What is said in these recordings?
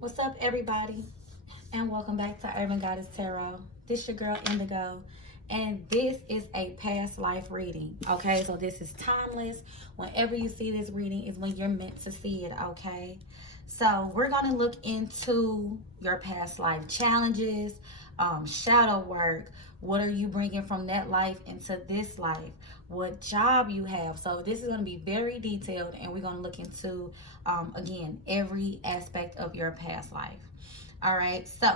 What's up, everybody? And welcome back to Urban Goddess Tarot. This your girl Indigo, and this is a past life reading. Okay, so this is timeless. Whenever you see this reading is when you're meant to see it. Okay, so we're gonna look into your past life challenges, shadow work. What are you bringing from that life into this life? What job you have? So this is going to be very detailed, and we're going to look into again every aspect of your past life. All right, so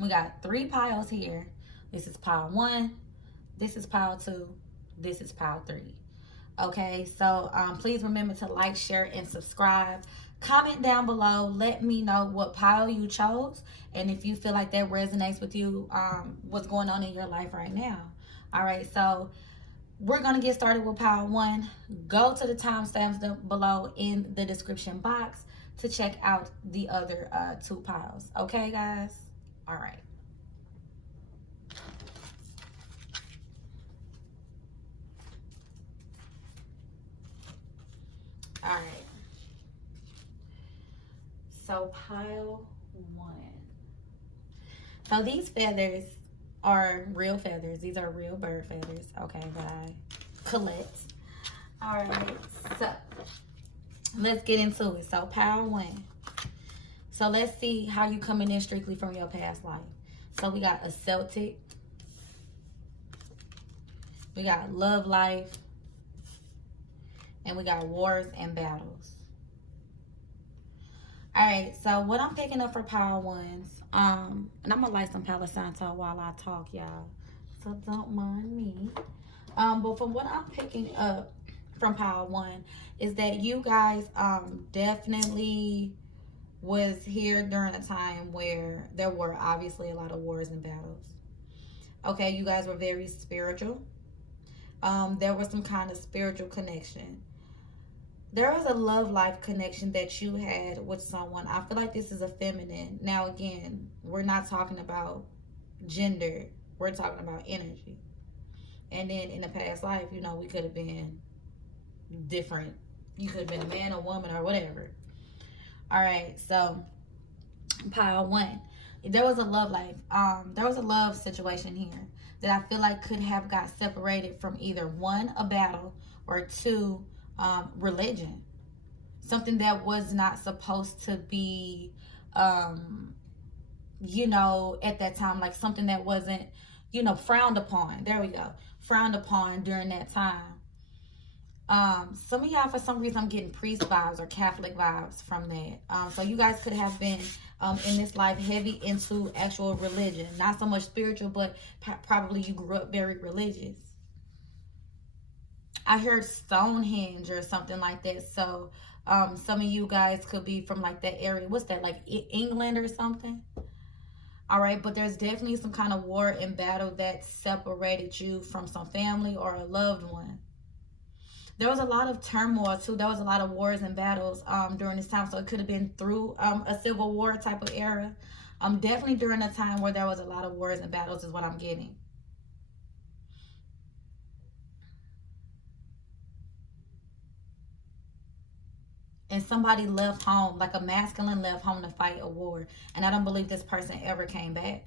we got 3 piles here. This is pile 1, this is pile 2, this is pile 3. Okay, so please remember to like, share, and subscribe. Comment down below, let me know what pile you chose, and if you feel like that resonates with you, what's going on in your life right now. All right, so we're going to get started with pile 1. Go to the timestamps below in the description box to check out the other 2 piles. Okay, guys? All right. All right. So pile 1. So these feathers are real feathers. These are real bird feathers, okay, that I collect. All right, so let's get into it. So pile 1. So let's see how you coming in strictly from your past life. So we got a Celtic. We got love life. And we got wars and battles. All right, so what I'm picking up for pile 1s, and I'm gonna light some Palo Santo while I talk, y'all, so don't mind me. But from what I'm picking up from pile 1 is that you guys definitely was here during a time where there were obviously a lot of wars and battles. Okay, you guys were very spiritual. There was some kind of spiritual connection. There was a love life connection that you had with someone. I feel like this is a feminine. Now, again, we're not talking about gender. We're talking about energy. And then in the past life, you know, we could have been different. You could have been a man or woman or whatever. All right, so pile 1. There was a love life. There was a love situation here that I feel like could have got separated from either 1, a battle, or 2, religion. Something that was not supposed to be, you know, at that time, like something that wasn't, you know, frowned upon. There we go. Frowned upon during that time. Some of y'all, for some reason, I'm getting priest vibes or Catholic vibes from that. So you guys could have been in this life heavy into actual religion. Not so much spiritual, but probably you grew up very religious. I heard Stonehenge or something like that. So some of you guys could be from like that area. What's that, like England or something? All right, but there's definitely some kind of war and battle that separated you from some family or a loved one. There was a lot of turmoil too. There was a lot of wars and battles during this time. So it could have been through a civil war type of era. Definitely during a time where there was a lot of wars and battles is what I'm getting. And somebody left home, like a masculine left home to fight a war. And I don't believe this person ever came back.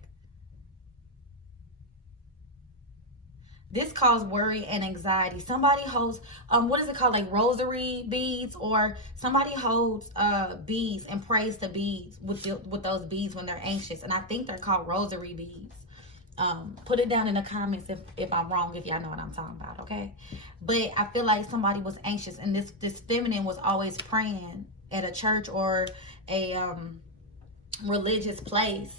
This caused worry and anxiety. Somebody holds, what is it called? Like rosary beads, or somebody holds beads and prays to beads with those beads when they're anxious. And I think they're called rosary beads. Put it down in the comments if I'm wrong, if y'all know what I'm talking about, okay? But I feel like somebody was anxious, and this feminine was always praying at a church or a religious place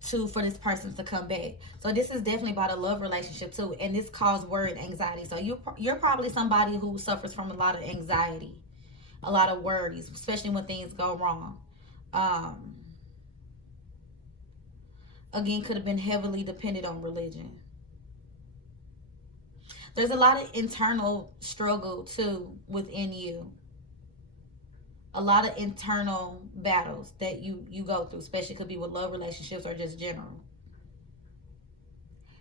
for this person to come back. So this is definitely about a love relationship too, and this caused worry and anxiety. So you're probably somebody who suffers from a lot of anxiety, a lot of worries, especially when things go wrong. Again, could have been heavily dependent on religion. There's a lot of internal struggle too within you. A lot of internal battles that you go through, especially could be with love relationships or just general.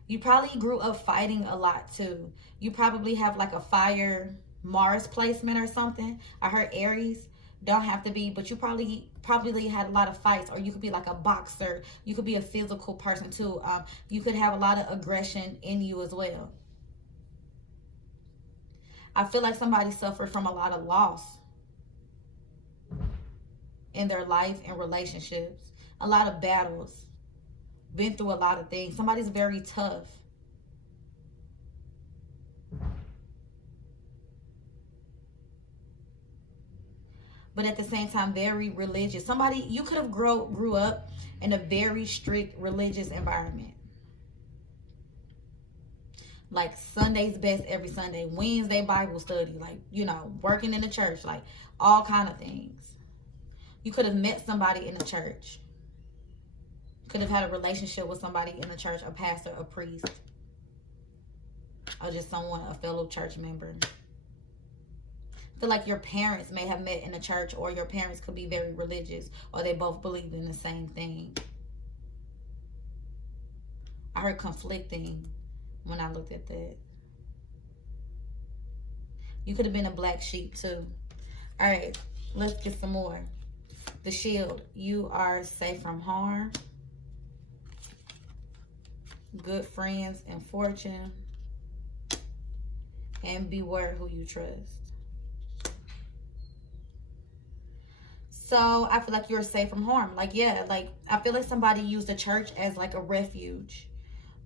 You probably grew up fighting a lot too. You probably have like a fire Mars placement or something. I heard Aries. Don't have to be, but you probably had a lot of fights, or you could be like a boxer. You could be a physical person too. You could have a lot of aggression in you as well. I feel like somebody suffered from a lot of loss in their life and relationships, a lot of battles, been through a lot of things. Somebody's very tough. But at the same time, very religious. Somebody, you could have grew up in a very strict religious environment. Like Sunday's best every Sunday, Wednesday Bible study, like, you know, working in the church, like all kind of things. You could have met somebody in the church. Could have had a relationship with somebody in the church, a pastor, a priest, or just someone, a fellow church member. I feel like your parents may have met in the church, or your parents could be very religious, or they both believed in the same thing. I heard conflicting when I looked at that. You could have been a black sheep too. All right, let's get some more. The shield. You are safe from harm. Good friends and fortune. And beware who you trust. So I feel like you're safe from harm. Like, yeah, like I feel like somebody used the church as like a refuge.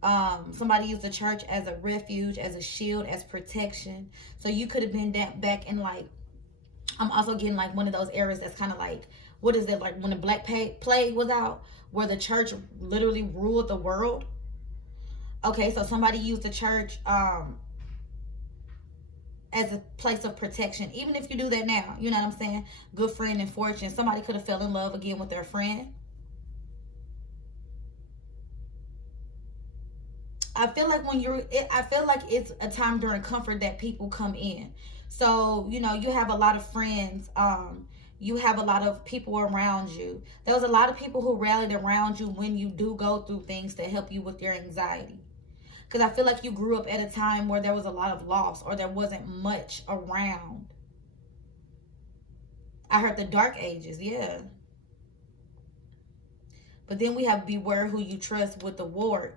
Somebody used the church as a refuge, as a shield, as protection. So you could have been back in like, I'm also getting like one of those eras that's kind of like, what is it, like when the Black Plague was out, where the church literally ruled the world. Okay, so somebody used the church as a place of protection. Even if you do that now, you know what I'm saying? Good friend and fortune. Somebody could have fell in love again with their friend. I feel like I feel like it's a time during comfort that people come in. So, you know, you have a lot of friends. You have a lot of people around you. There was a lot of people who rallied around you when you do go through things to help you with your anxiety. Because I feel like you grew up at a time where there was a lot of loss, or there wasn't much around. I heard the dark ages, yeah. But then we have beware who you trust with the war.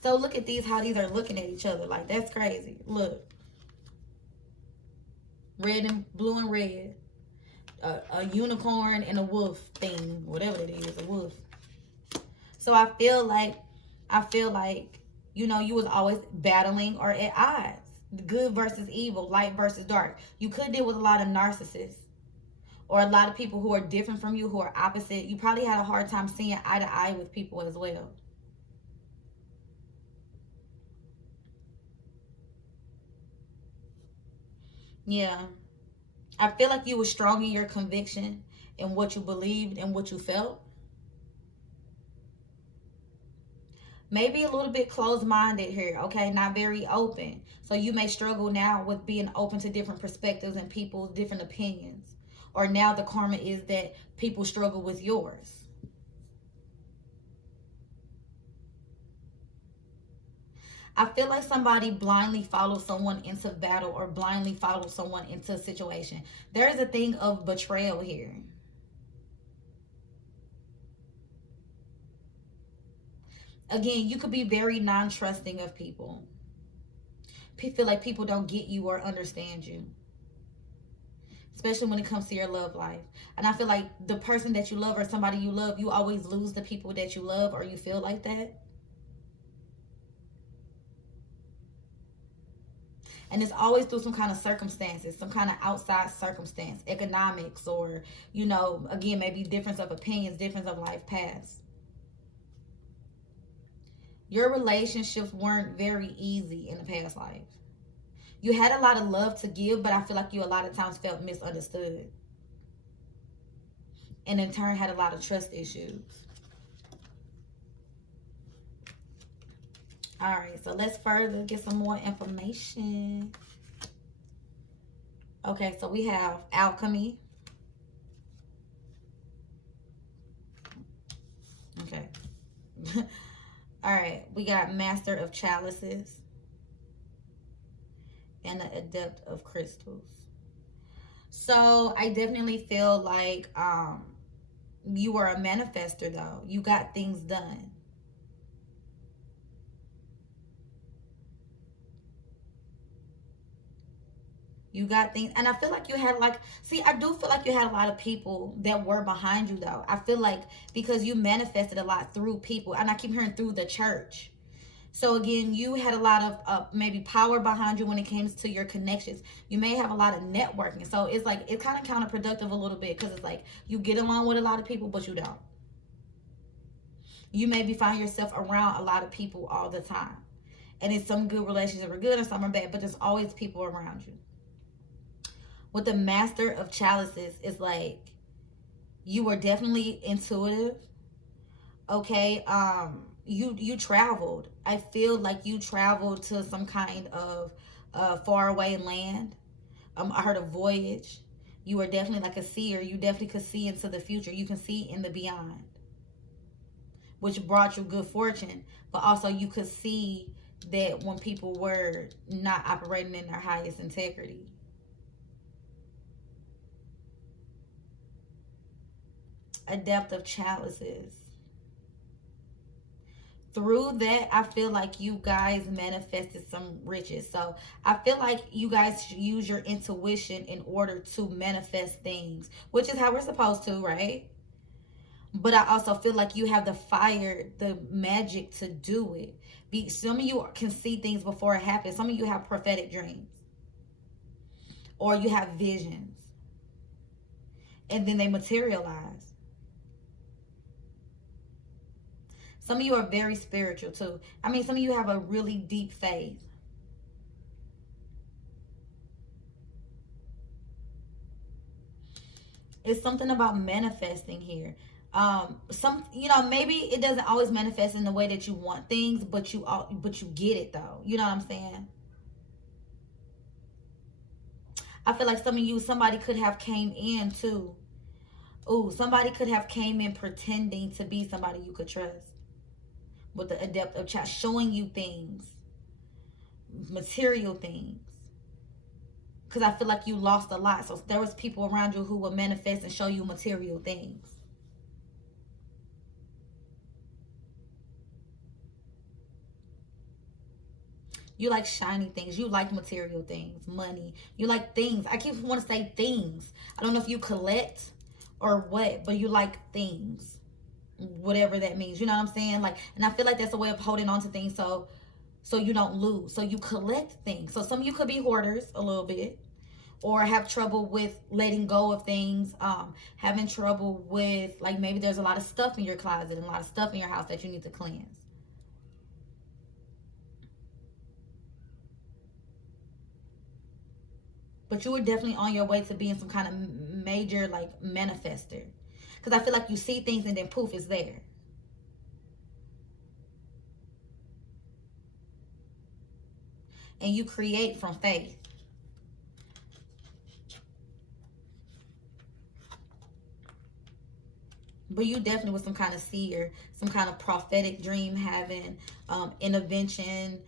So look at these, how these are looking at each other. Like, that's crazy. Look. Red and blue and red. A unicorn and a wolf thing. Whatever it is, a wolf. So I feel like, you know, you was always battling or at odds. Good versus evil, light versus dark. You could deal with a lot of narcissists, or a lot of people who are different from you, who are opposite. You probably had a hard time seeing eye to eye with people as well. Yeah. I feel like you were strong in your conviction and what you believed and what you felt. Maybe a little bit closed-minded here, okay? Not very open. So you may struggle now with being open to different perspectives and people's different opinions. Or now the karma is that people struggle with yours. I feel like somebody blindly follows someone into battle, or blindly follows someone into a situation. There is a thing of betrayal here. Again, you could be very non-trusting of people. Feel like people don't get you or understand you. Especially when it comes to your love life. And I feel like the person that you love, or somebody you love, you always lose the people that you love, or you feel like that. And it's always through some kind of circumstances, some kind of outside circumstance, economics, or, you know, again, maybe difference of opinions, difference of life paths. Your relationships weren't very easy in the past life. You had a lot of love to give, but I feel like you a lot of times felt misunderstood. And in turn had a lot of trust issues. All right, so let's further get some more information. Okay, so we have alchemy. Okay. All right, we got master of chalices and an adept of crystals. So I definitely feel like you are a manifester though. You got things done. You got things, and I feel like you had like, see, I do feel like you had a lot of people that were behind you though. I feel like because you manifested a lot through people, and I keep hearing through the church. So again, you had a lot of maybe power behind you when it comes to your connections. You may have a lot of networking. So it's like, it's kind of counterproductive a little bit because it's like you get along with a lot of people, but you don't. You maybe find yourself around a lot of people all the time. And it's some good relationships are good and some are bad, but there's always people around you. With the Master of Chalices, it's like you were definitely intuitive. Okay, you traveled. I feel like you traveled to some kind of faraway land. I heard a voyage. You were definitely like a seer. You definitely could see into the future. You can see in the beyond, which brought you good fortune. But also you could see that when people were not operating in their highest integrity. A depth of chalices. Through that, I feel like you guys manifested some riches. So I feel like you guys use your intuition in order to manifest things, which is how we're supposed to, right? But I also feel like you have the fire, the magic to do it. Some of you can see things before it happens. Some of you have prophetic dreams, or you have visions, and then they materialize. Some of you are very spiritual too. I mean, some of you have a really deep faith. It's something about manifesting here. Maybe it doesn't always manifest in the way that you want things, but you get it though. You know what I'm saying? I feel like some of you, somebody could have came in too. Ooh, somebody could have came in pretending to be somebody you could trust. With the adept of chat, showing you things, material things. Because I feel like you lost a lot. So there was people around you who will manifest and show you material things. You like shiny things. You like material things, money. You like things. I keep want to say things. I don't know if you collect or what, but you like things. Whatever that means, you know what I'm saying? Like, and I feel like that's a way of holding on to things so you don't lose. So you collect things. So some of you could be hoarders a little bit, or have trouble with letting go of things, having trouble with, like, maybe there's a lot of stuff in your closet and a lot of stuff in your house that you need to cleanse. But you were definitely on your way to being some kind of major, like, manifester. Because I feel like you see things and then poof, it's there. And you create from faith. But you definitely was some kind of seer, some kind of prophetic dream having, intervention.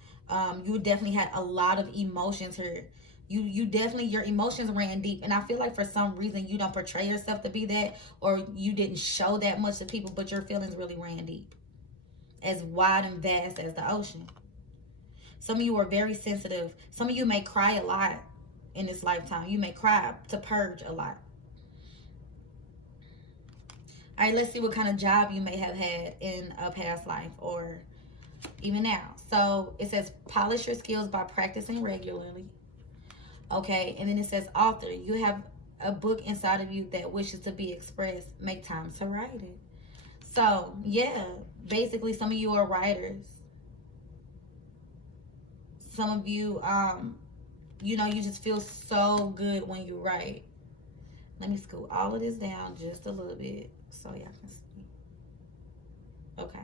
You definitely had a lot of emotions here. You definitely, your emotions ran deep. And I feel like for some reason you don't portray yourself to be that, or you didn't show that much to people, but your feelings really ran deep. As wide and vast as the ocean. Some of you are very sensitive. Some of you may cry a lot in this lifetime. You may cry to purge a lot. All right, let's see what kind of job you may have had in a past life or even now. So it says polish your skills by practicing regularly. Okay, and then it says author. You have a book inside of you that wishes to be expressed. Make time to write it. So, yeah, basically some of you are writers. Some of you, you just feel so good when you write. Let me scoot all of this down just a little bit so y'all can see. Okay.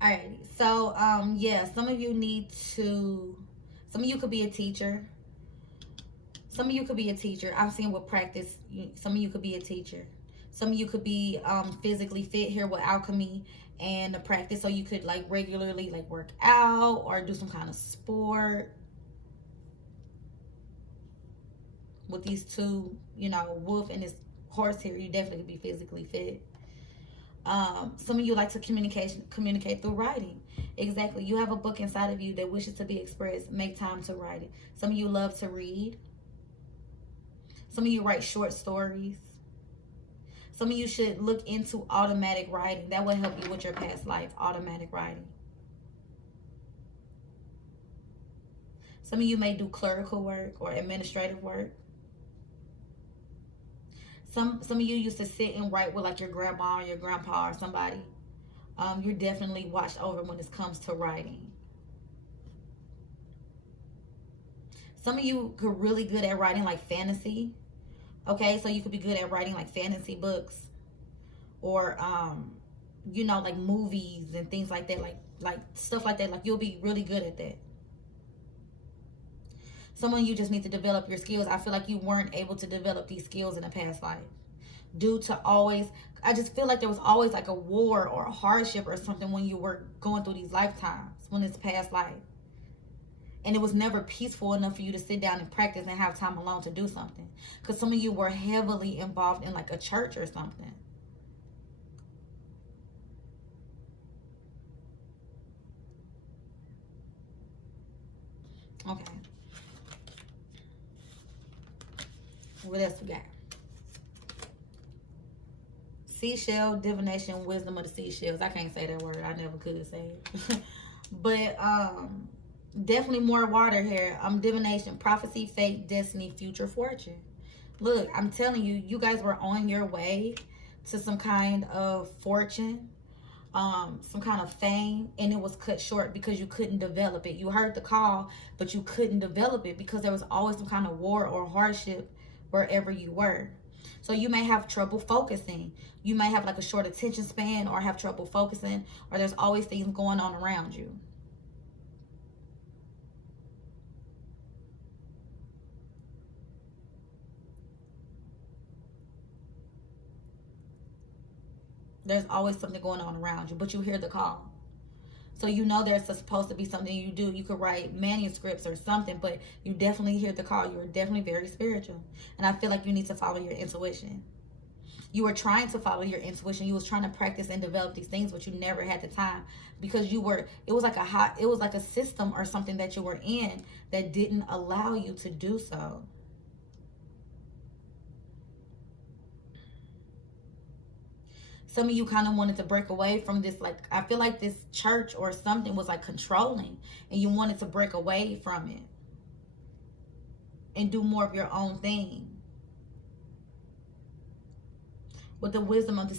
Alrighty, so yeah, some of you could be a teacher. Some of you could be a teacher. I'm seeing with practice, some of you could be a teacher. Some of you could be physically fit here with alchemy and the practice, so you could like regularly like work out or do some kind of sport. With these two, you know, wolf and this horse here, you definitely be physically fit. Some of you like to communicate through writing. Exactly. You have a book inside of you that wishes to be expressed. Make time to write it. Some of you love to read. Some of you write short stories. Some of you should look into automatic writing. That will help you with your past life. Automatic writing. Some of you may do clerical work or administrative work. Some of you used to sit and write with like your grandma or your grandpa or somebody. You're definitely watched over when it comes to writing. Some of you are really good at writing like fantasy. Okay, so you could be good at writing like fantasy books, or you know, like movies and things like that, like stuff like that. Like you'll be really good at that. Some of you just need to develop your skills. I feel like you weren't able to develop these skills in a past life due to I just feel like there was always like a war or a hardship or something when you were going through these lifetimes, when it's past life. And it was never peaceful enough for you to sit down and practice and have time alone to do something. Because some of you were heavily involved in like a church or something. Okay. What else we got? Seashell, divination, wisdom of the seashells. I can't say that word. I never could say it. But definitely more water here. Divination, prophecy, fate, destiny, future fortune. Look, I'm telling you, you guys were on your way to some kind of fortune, some kind of fame, and it was cut short because you couldn't develop it. You heard the call, but you couldn't develop it because there was always some kind of war or hardship wherever you were. So you may have trouble focusing. You may have like a short attention span or have trouble focusing, or there's always things going on around you. There's always something going on around you, but you hear the call. So you know there's supposed to be something you do. You could write manuscripts or something, but you definitely hear the call. You're definitely very spiritual. And I feel like you need to follow your intuition. You were trying to follow your intuition. You was trying to practice and develop these things, but you never had the time because it was like a system or something that you were in that didn't allow you to do so. Some of you kind of wanted to break away from this, like, I feel like this church or something was like controlling, and you wanted to break away from it and do more of your own thing. With the wisdom of the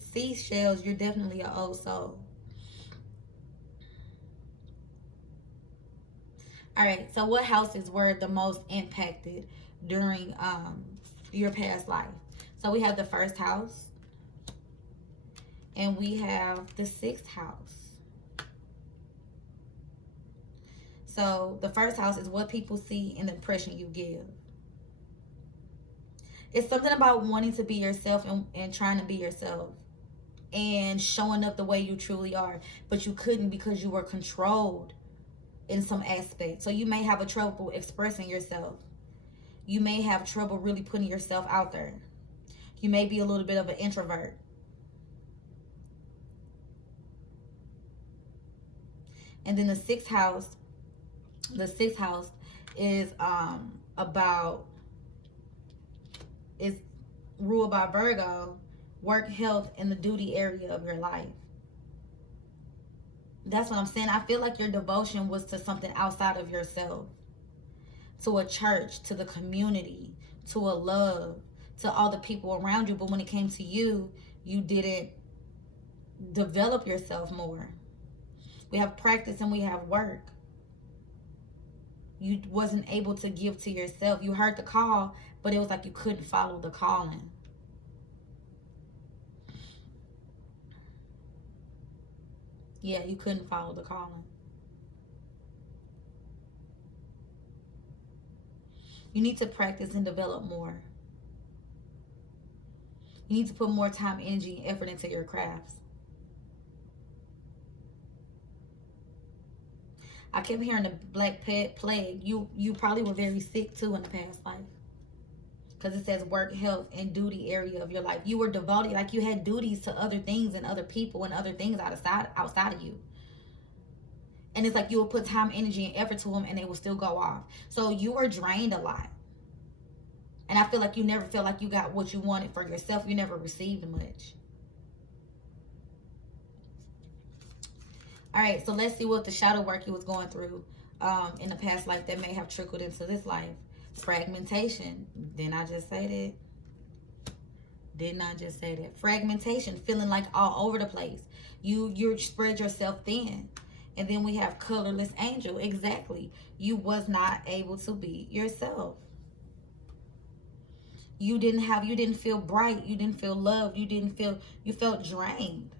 seashells, you're definitely an old soul. All right, so what houses were the most impacted during your past life? So we have the first house, and we have the sixth house. So the first house is what people see and the impression you give. It's something about wanting to be yourself and trying to be yourself and showing up the way you truly are, but you couldn't because you were controlled in some aspect. So you may have a trouble expressing yourself. You may have trouble really putting yourself out there. You may be a little bit of an introvert. And then the sixth house is ruled by Virgo, work, health, and the duty area of your life. That's what I'm saying. I feel like your devotion was to something outside of yourself, to a church, to the community, to a love, to all the people around you. But when it came to you, you didn't develop yourself more. We have practice and we have work. You wasn't able to give to yourself. You heard the call, but it was like you couldn't follow the calling. Yeah, you couldn't follow the calling. You need to practice and develop more. You need to put more time, energy, and effort into your crafts. I kept hearing the black plague. You probably were very sick too in the past life. Because it says work, health, and duty area of your life. You were devoted, like you had duties to other things and other people and other things outside of you. And it's like you would put time, energy, and effort to them and they will still go off. So you were drained a lot. And I feel like you never felt like you got what you wanted for yourself. You never received much. All right, so let's see what the shadow work you was going through in the past life that may have trickled into this life. Fragmentation. Didn't I just say that? Didn't I just say that? Fragmentation, feeling like all over the place. You spread yourself thin. And then we have colorless angel. Exactly. You was not able to be yourself. You didn't feel bright. You didn't feel loved. You felt drained.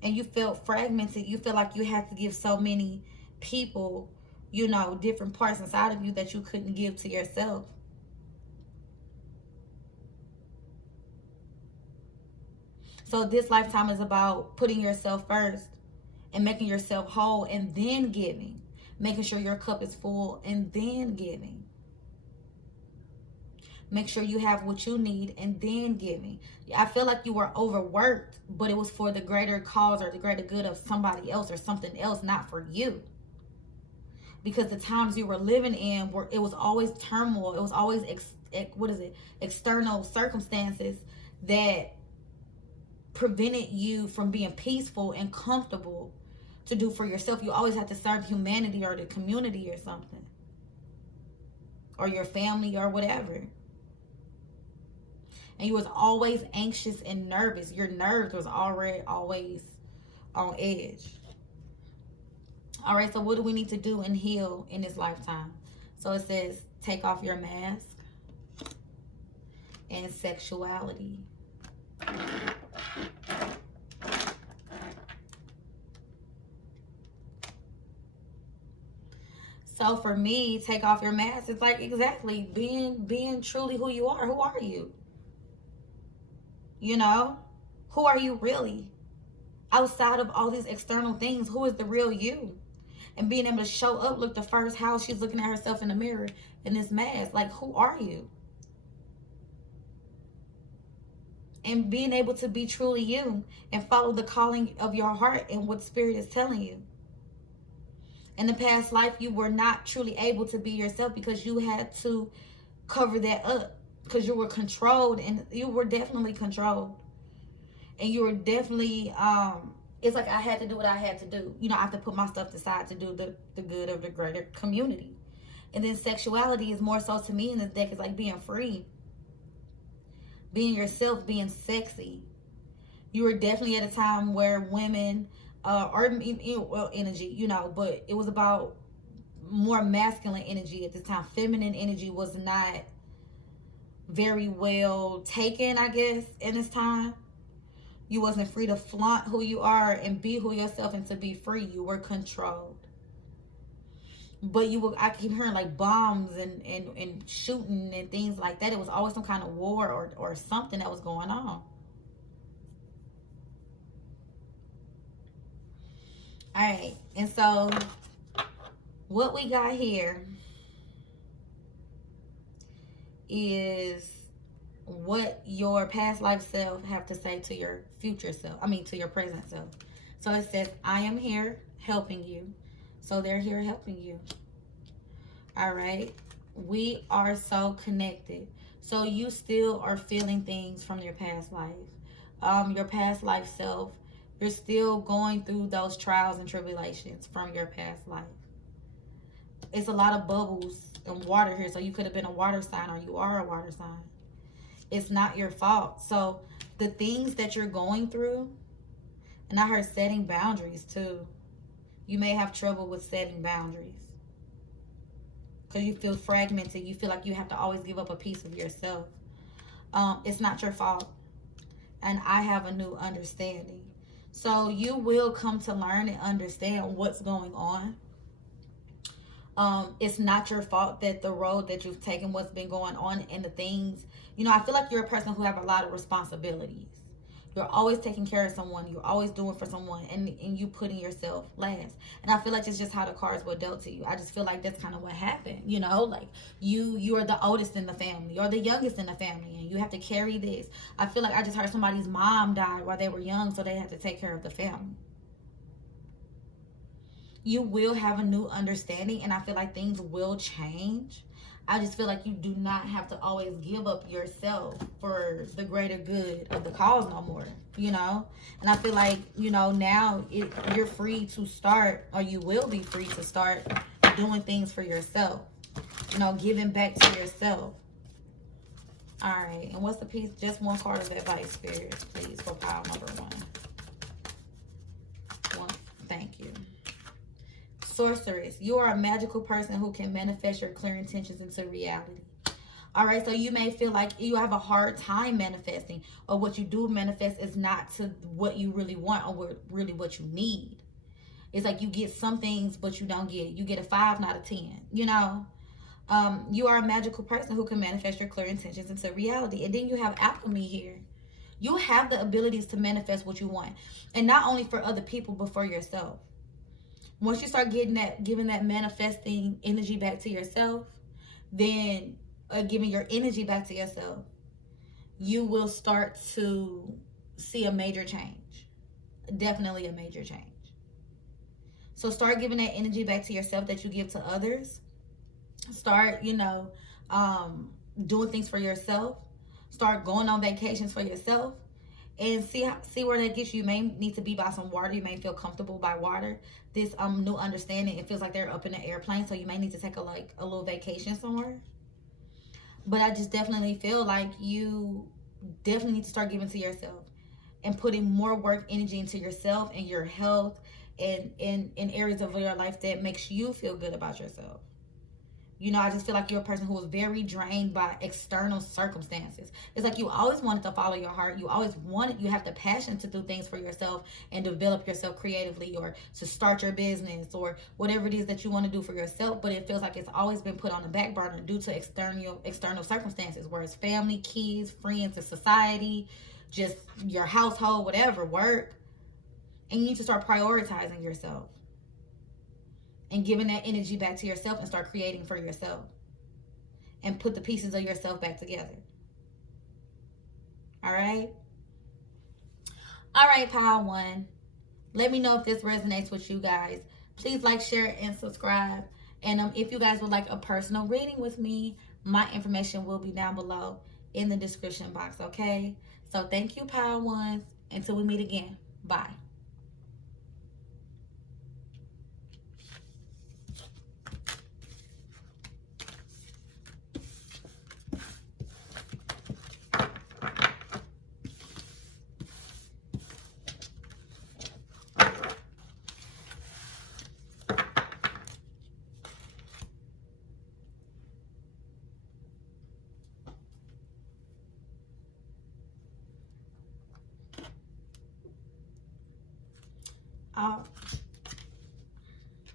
And you felt fragmented. You feel like you had to give so many people, you know, different parts inside of you that you couldn't give to yourself. So this lifetime is about putting yourself first and making yourself whole and then giving. Making sure your cup is full and then giving. Make sure you have what you need and then giving. I feel like you were overworked, but it was for the greater cause or the greater good of somebody else or something else, not for you. Because the times you were living in, it was always turmoil. It was always, external circumstances that prevented you from being peaceful and comfortable to do for yourself. You always had to serve humanity or the community or something. Or your family or whatever. And you was always anxious and nervous. Your nerves was always on edge. All right, so what do we need to do and heal in this lifetime? So it says, take off your mask and sexuality. So for me, take off your mask. It's like exactly being truly who you are. Who are you? You know, who are you really? Outside of all these external things, who is the real you? And being able to show up, look the first how she's looking at herself in the mirror in this mask. Like, who are you? And being able to be truly you and follow the calling of your heart and what spirit is telling you. In the past life, you were not truly able to be yourself because you had to cover that up. Because you were controlled, and you were definitely controlled. And you were definitely, it's like I had to do what I had to do. You know, I have to put my stuff aside to do the good of the greater community. And then sexuality is more so to me in this deck. It's like being free. Being yourself, being sexy. You were definitely at a time where women, energy, you know, but it was about more masculine energy at the time. Feminine energy was not very well taken, I guess, in this time. You wasn't free to flaunt who you are and be who yourself and to be free. You were controlled. But I keep hearing like bombs and shooting and things like that. It was always some kind of war or something that was going on. All right, and so what we got here is what your past life self have to say to your future self. To your present self. So it says, I am here helping you. So they're here helping you. All right. We are so connected. So you still are feeling things from your past life. Your past life self. You're still going through those trials and tribulations from your past life. It's a lot of bubbles and water here. So you could have been a water sign or you are a water sign. It's not your fault. So the things that you're going through, and I heard setting boundaries too. You may have trouble with setting boundaries. Because you feel fragmented. You feel like you have to always give up a piece of yourself. It's not your fault. And I have a new understanding. So you will come to learn and understand what's going on. It's not your fault that the road that you've taken, what's been going on, and the things, I feel like you're a person who have a lot of responsibilities. You're always taking care of someone. You're always doing for someone, and you putting yourself last. And I feel like it's just how the cards were dealt to you. I just feel like that's kind of what happened. Like you're the oldest in the family or the youngest in the family, and you have to carry this. I feel like I just heard somebody's mom died while they were young, so they had to take care of the family. You will have a new understanding, and I feel like things will change. I just feel like you do not have to always give up yourself for the greater good of the cause no more, And I feel like, now you're free to start, or you will be free to start doing things for yourself, giving back to yourself. All right, and what's the piece? Just one card of advice, Spirit, please, for pile number one. Thank you. Sorceress, you are a magical person who can manifest your clear intentions into reality. All right, so you may feel like you have a hard time manifesting, or what you do manifest is not to what you really want or really what you need. It's like you get some things, but you don't get it. You get a 5, not a 10, You are a magical person who can manifest your clear intentions into reality. And then you have alchemy here. You have the abilities to manifest what you want, and not only for other people, but for yourself. Once you start giving that manifesting energy back to yourself, then giving your energy back to yourself, you will start to see a major change. Definitely a major change. So start giving that energy back to yourself that you give to others. Start, doing things for yourself. Start going on vacations for yourself. And see where that gets you. You may need to be by some water. You may feel comfortable by water. This new understanding, it feels like they're up in the airplane, so you may need to take a little vacation somewhere. But I just definitely feel like you definitely need to start giving to yourself and putting more work energy into yourself and your health and in areas of your life that makes you feel good about yourself. I just feel like you're a person who is very drained by external circumstances. It's like you always wanted to follow your heart. You have the passion to do things for yourself and develop yourself creatively, or to start your business, or whatever it is that you want to do for yourself. But it feels like it's always been put on the back burner due to external circumstances, where it's family, kids, friends, and society, just your household, whatever, work. And you need to start prioritizing yourself and giving that energy back to yourself and start creating for yourself and put the pieces of yourself back together. All right? All right, pile one. Let me know if this resonates with you guys. Please like, share, and subscribe. And if you guys would like a personal reading with me, my information will be down below in the description box, okay? So thank you, pile ones. Until we meet again. Bye.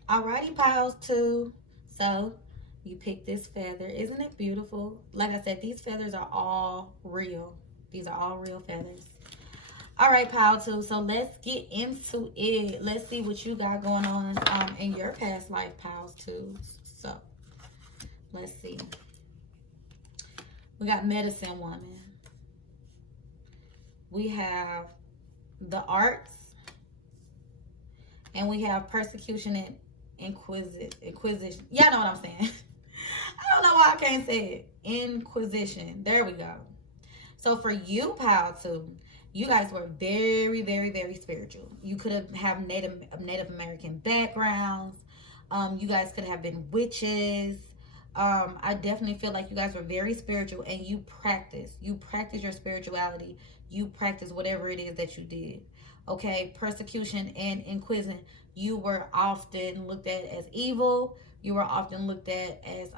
Alrighty, piles two. So you pick this feather. Isn't it beautiful? Like I said, these feathers are all real. These are all real feathers. All right, pile two. So let's get into it. Let's see what you got going on in your past life, piles two. So let's see. We got medicine woman. We have the arts. And we have persecution and inquisition. Y'all know what I'm saying. I don't know why I can't say it. Inquisition. There we go. So for you, pile two, you guys were very, very, very spiritual. You could have Native American backgrounds. You guys could have been witches. I definitely feel like you guys were very spiritual, and you practice your spirituality. You practice whatever it is that you did. Okay, persecution and inquisition. You were often looked at as evil. You were often looked at as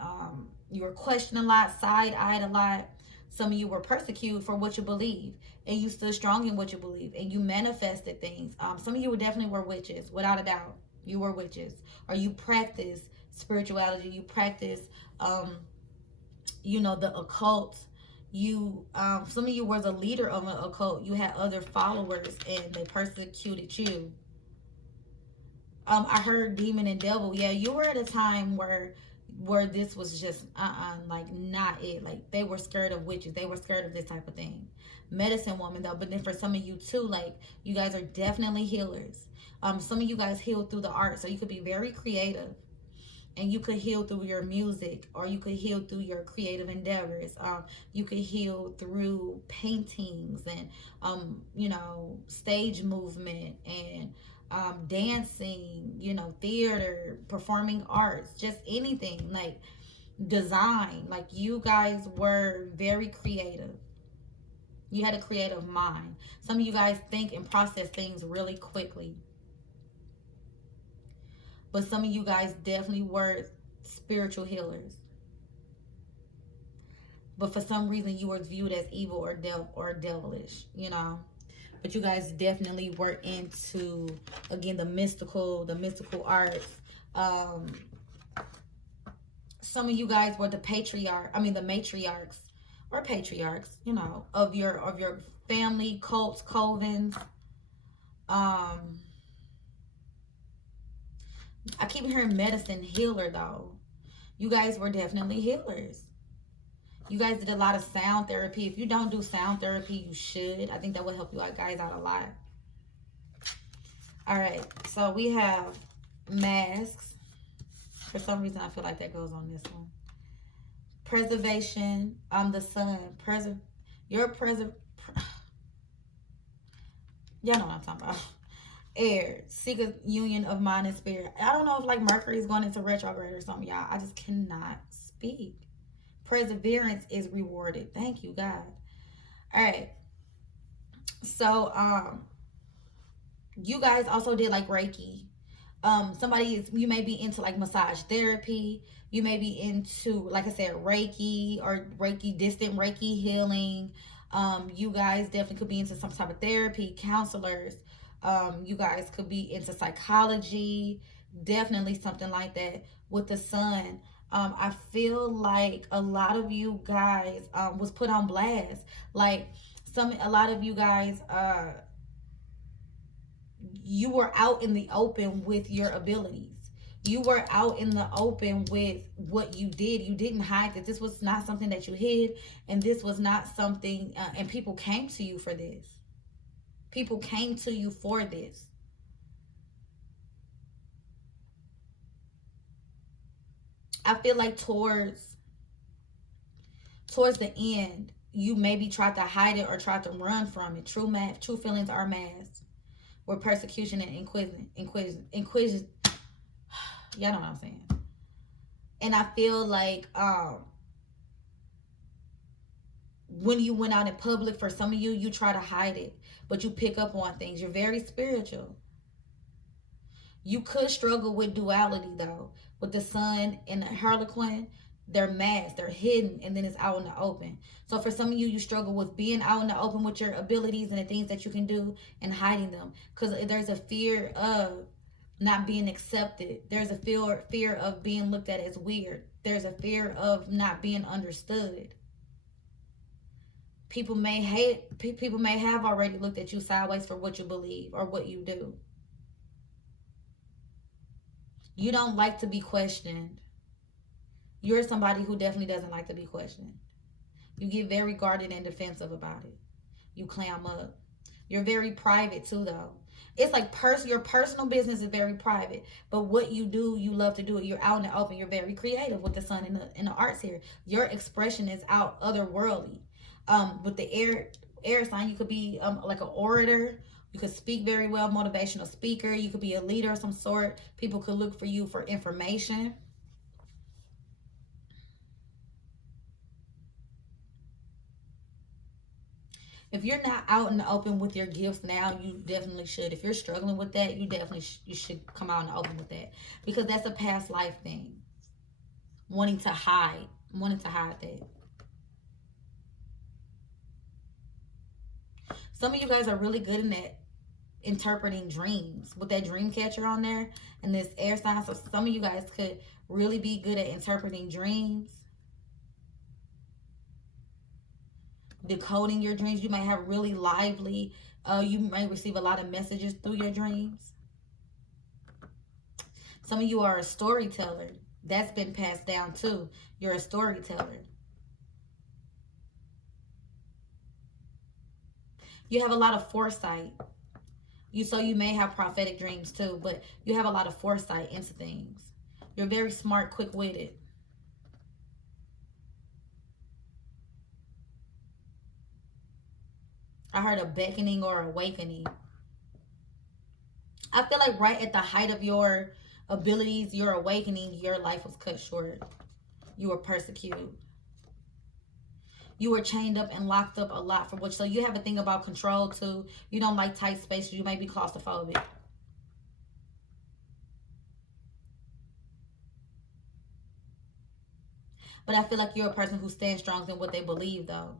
you were questioned a lot, side-eyed a lot. Some of you were persecuted for what you believe, and you stood strong in what you believe, and you manifested things. Some of you definitely were witches, without a doubt. You were witches, or you practiced spirituality. You practice, you know, the occult. You, some of you was a leader of an occult. You had other followers and they persecuted you. I heard demon and devil. Yeah, you were at a time where this was just like not it. Like they were scared of witches. They were scared of this type of thing. Medicine woman though, but then for some of you too, like you guys are definitely healers. Some of you guys heal through the art, so you could be very creative. And you could heal through your music, or you could heal through your creative endeavors. You could heal through paintings and you know, stage movement and dancing, you know, theater, performing arts, just anything, like design. Like you guys were very creative. You had a creative mind. Some of you guys think and process things really quickly. But some of you guys definitely were spiritual healers. But for some reason you were viewed as evil or devilish, you know. But you guys definitely were into, again, the mystical arts. Some of you guys were the matriarchs or patriarchs, you know, of your family, cults, covens. I keep hearing medicine healer though. You guys were definitely healers. You guys did a lot of sound therapy. If you don't do sound therapy, you should. I think that would help you guys out a lot. All right, so we have masks. For some reason, I feel like that goes on this one. Preservation. The sun. Y'all know what I'm talking about. Air. Seek a union of mind and spirit. I don't know if like Mercury is going into retrograde or something, y'all. I just cannot speak. Perseverance is rewarded. Thank you, God. All right. So, you guys also did like Reiki. You may be into like massage therapy. You may be into, like I said, Reiki or distant Reiki healing. You guys definitely could be into some type of therapy, counselors. You guys could be into psychology. Definitely something like that with the sun. I feel like a lot of you guys was put on blast. Like a lot of you guys, you were out in the open with your abilities. You were out in the open with what you did. You didn't hide that. This was not something that you hid, and this was not something. And people came to you for this. People came to you for this. I feel like towards the end, you maybe tried to hide it or tried to run from it. True feelings are masked. Where persecution and inquisition. Y'all know what I'm saying. And I feel like when you went out in public, for some of you, you try to hide it, but you pick up on things. You're very spiritual. You could struggle with duality though. With the sun and the harlequin, they're masked, they're hidden, and then it's out in the open. So for some of you, you struggle with being out in the open with your abilities and the things that you can do and hiding them. Because there's a fear of not being accepted. There's a fear of being looked at as weird. There's a fear of not being understood. People may have already looked at you sideways for what you believe or what you do. You don't like to be questioned. You're somebody who definitely doesn't like to be questioned. You get very guarded and defensive about it. You clam up. You're very private too, though. It's like your personal business is very private, but what you do, you love to do it. You're out in the open. You're very creative with the sun and the arts here. Your expression is out otherworldly. With the air sign, you could be like an orator. You could speak very well, motivational speaker. You could be a leader of some sort. People could look for you for information. If you're not out in the open with your gifts now, you definitely should. If you're struggling with that, you should come out in the open with that. Because that's a past life thing. Wanting to hide that. Some of you guys are really good in that. interpreting dreams with that dream catcher on there and this air sign. So some of you guys could really be good at interpreting dreams, decoding your dreams. You might have really lively, you might receive a lot of messages through your dreams. Some of you are a storyteller. That's been passed down too. You're a storyteller. You have a lot of foresight. So you may have prophetic dreams too, but you have a lot of foresight into things. You're very smart, quick-witted. I heard a beckoning or awakening. I feel like right at the height of your abilities, your awakening, your life was cut short. You were persecuted. You were chained up and locked up a lot for which. So you have a thing about control too. You don't like tight spaces. You may be claustrophobic. But I feel like you're a person who stands strong in what they believe though.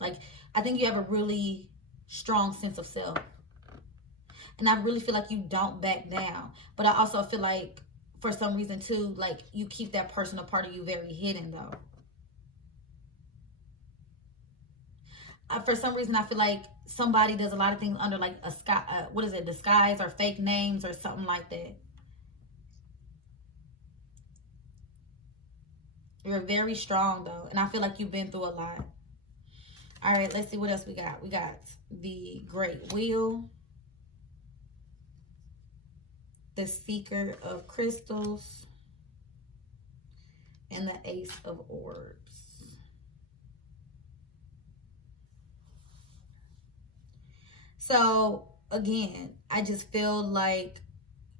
Like, I think you have a really strong sense of self. And I really feel like you don't back down. But I also feel like, for some reason, too, like, you keep that personal part of you very hidden, though. For some reason, I feel like somebody does a lot of things under, like, a sky, disguise or fake names or something like that. You're very strong, though. And I feel like you've been through a lot. All right, let's see what else we got. We got the Great Wheel, the Seeker of Crystals, and the Ace of Orbs. So, again, I just feel like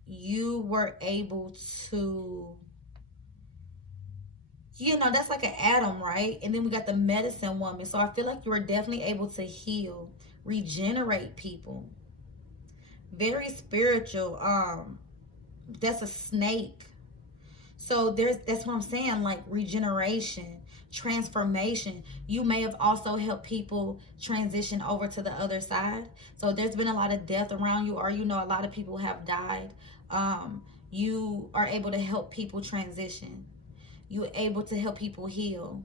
you were able to, that's like an atom, right? And then we got the Medicine Woman. So I feel like you were definitely able to heal, regenerate people. Very spiritual. That's a snake. So that's what I'm saying, like regeneration, transformation. You may have also helped people transition over to the other side. So there's been a lot of death around you, or a lot of people have died. You are able to help people transition. You're able to help people heal.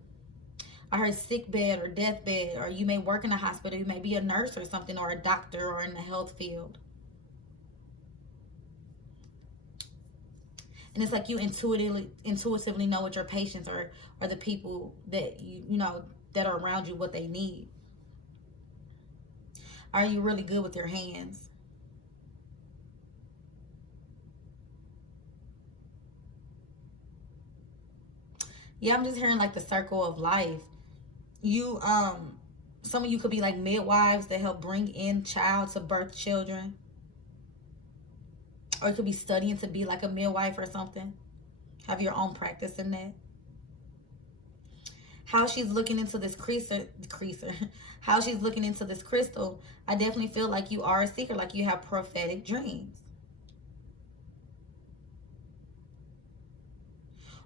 I heard sick bed or deathbed, or you may work in a hospital. You may be a nurse or something, or a doctor, or in the health field. And it's like you intuitively know what your patients or the people that that are around you, what they need. Are you really good with your hands? Yeah, I'm just hearing like the circle of life. You, some of you could be like midwives that help bring in child to birth children. Or you could be studying to be like a midwife or something. Have your own practice in that. How she's looking into this how she's looking into this crystal, I definitely feel like you are a seeker, like you have prophetic dreams.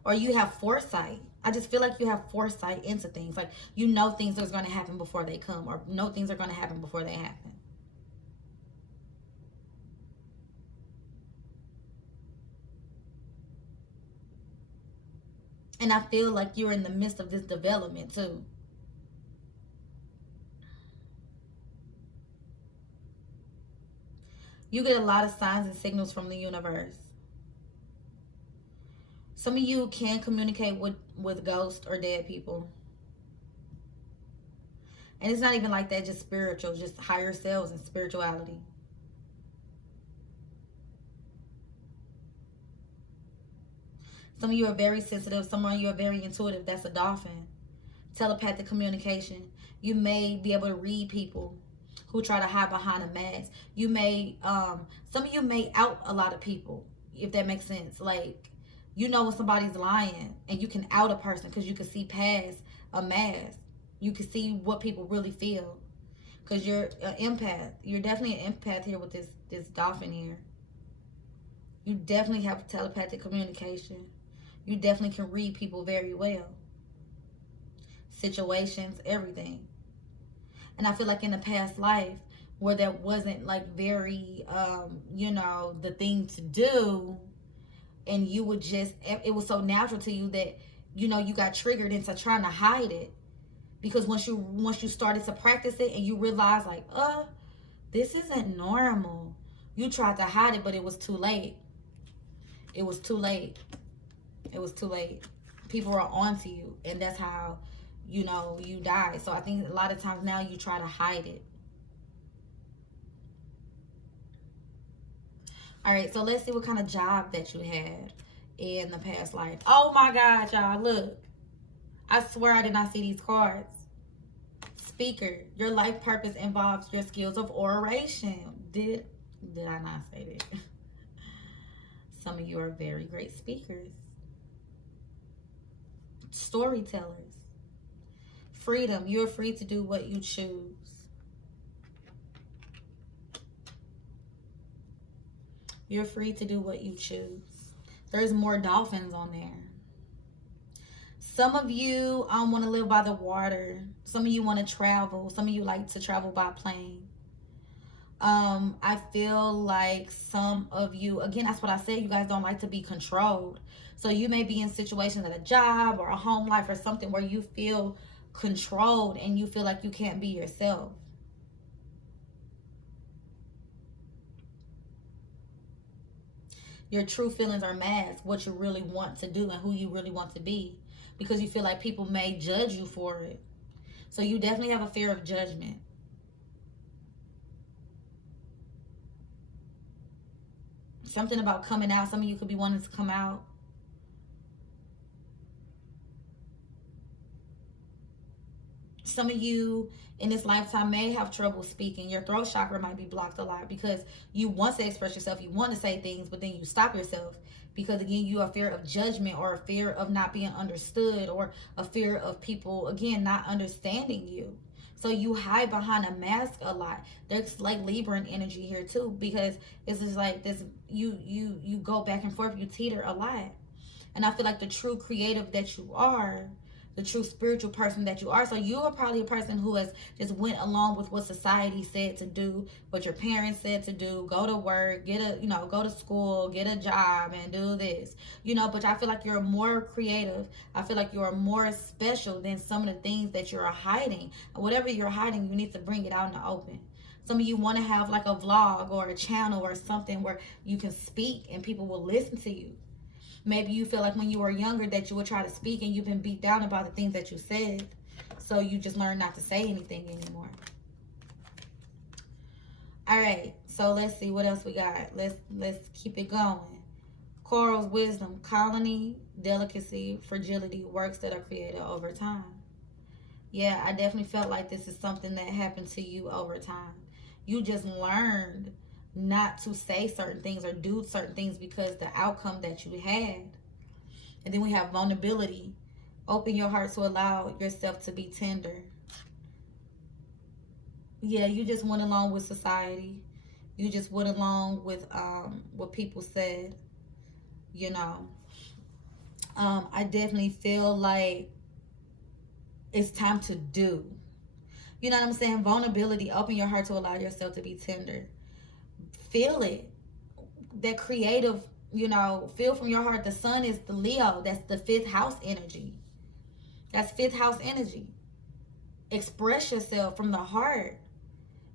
Or you have foresight. I just feel like you have foresight into things. Like you know things are going to happen before they come, or know things are going to happen before they happen. And I feel like you're in the midst of this development too. You get a lot of signs and signals from the universe. Some of you can communicate with ghosts or dead people. And it's not even like that, just spiritual, just higher selves and spirituality. Some of you are very sensitive. Some of you are very intuitive. That's a dolphin. Telepathic communication. You may be able to read people who try to hide behind a mask. You may, some of you may out a lot of people, if that makes sense. Like, you know when somebody's lying, and you can out a person because you can see past a mask. You can see what people really feel because you're an empath. You're definitely an empath here with this dolphin here. You definitely have telepathic communication. You definitely can read people very well. Situations, everything. And I feel like in the past life, where that wasn't like very, you know, the thing to do, and you would just, it was so natural to you that, you know, you got triggered into trying to hide it. Because once you started to practice it and you realize like, this isn't normal, you tried to hide it, but it was too late. It was too late. It was too late. People are onto you, and that's how, you know, you die. So I think a lot of times now you try to hide it. All right, so let's see what kind of job that you had in the past life. Oh my God, y'all, look. I swear I did not see these cards. Speaker, your life purpose involves your skills of oration. Did I not say that? Some of you are very great speakers. Storytellers. Freedom, you're free to do what you choose. You're free to do what you choose. There's more dolphins on there. Some of you want to live by the water. Some of you want to travel. Some of you like to travel by plane. I feel like some of you, again, that's what I said, you guys don't like to be controlled. So you may be in situations at a job or a home life or something where you feel controlled and you feel like you can't be yourself. Your true feelings are masked, what you really want to do and who you really want to be, because you feel like people may judge you for it. So you definitely have a fear of judgment. Something about coming out. Some of you could be wanting to come out. Some of you in this lifetime may have trouble speaking. Your throat chakra might be blocked a lot because you want to express yourself. You want to say things, but then you stop yourself because, again, you have a fear of judgment or a fear of not being understood or a fear of people, again, not understanding you. So you hide behind a mask a lot. There's like Libran energy here too, because it's just like this, you go back and forth, you teeter a lot. And I feel like the true creative that you are, the true spiritual person that you are. So you are probably a person who has just went along with what society said to do, what your parents said to do, go to work, go to school, get a job and do this, but I feel like you're more creative. I feel like you're more special than some of the things that you're hiding. Whatever you're hiding, you need to bring it out in the open. Some of you want to have like a vlog or a channel or something where you can speak and people will listen to you. Maybe you feel like when you were younger that you would try to speak and you've been beat down about the things that you said. So you just learn not to say anything anymore. All right. So let's see what else we got. Let's keep it going. Coral's wisdom, colony, delicacy, fragility, works that are created over time. Yeah, I definitely felt like this is something that happened to you over time. You just learned not to say certain things or do certain things because the outcome that you had. And then we have vulnerability. Open your heart to allow yourself to be tender. Yeah, you just went along with society. You just went along with what people said. I definitely feel like it's time to do. You know what I'm saying? Vulnerability. Open your heart to allow yourself to be tender. Feel it. That creative, feel from your heart. The sun is the Leo. That's the 5th house energy. That's 5th house energy. Express yourself from the heart.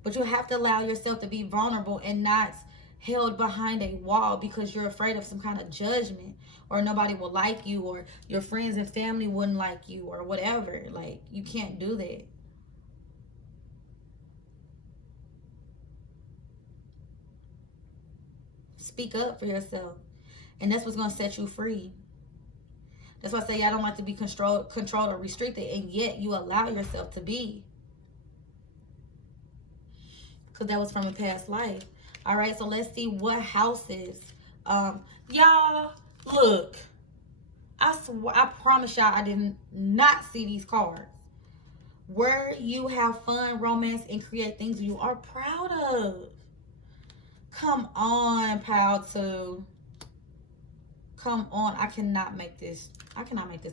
But you have to allow yourself to be vulnerable and not held behind a wall because you're afraid of some kind of judgment or nobody will like you or your friends and family wouldn't like you or whatever. Like, you can't do that. Speak up for yourself. And that's what's going to set you free. That's why I say I don't like to be controlled or restricted. And yet you allow yourself to be. Because that was from a past life. All right. So let's see what houses. Y'all, look. I promise y'all I did not see these cards. Where you have fun, romance, and create things you are proud of. Come on, pal 2. Come on. I cannot make this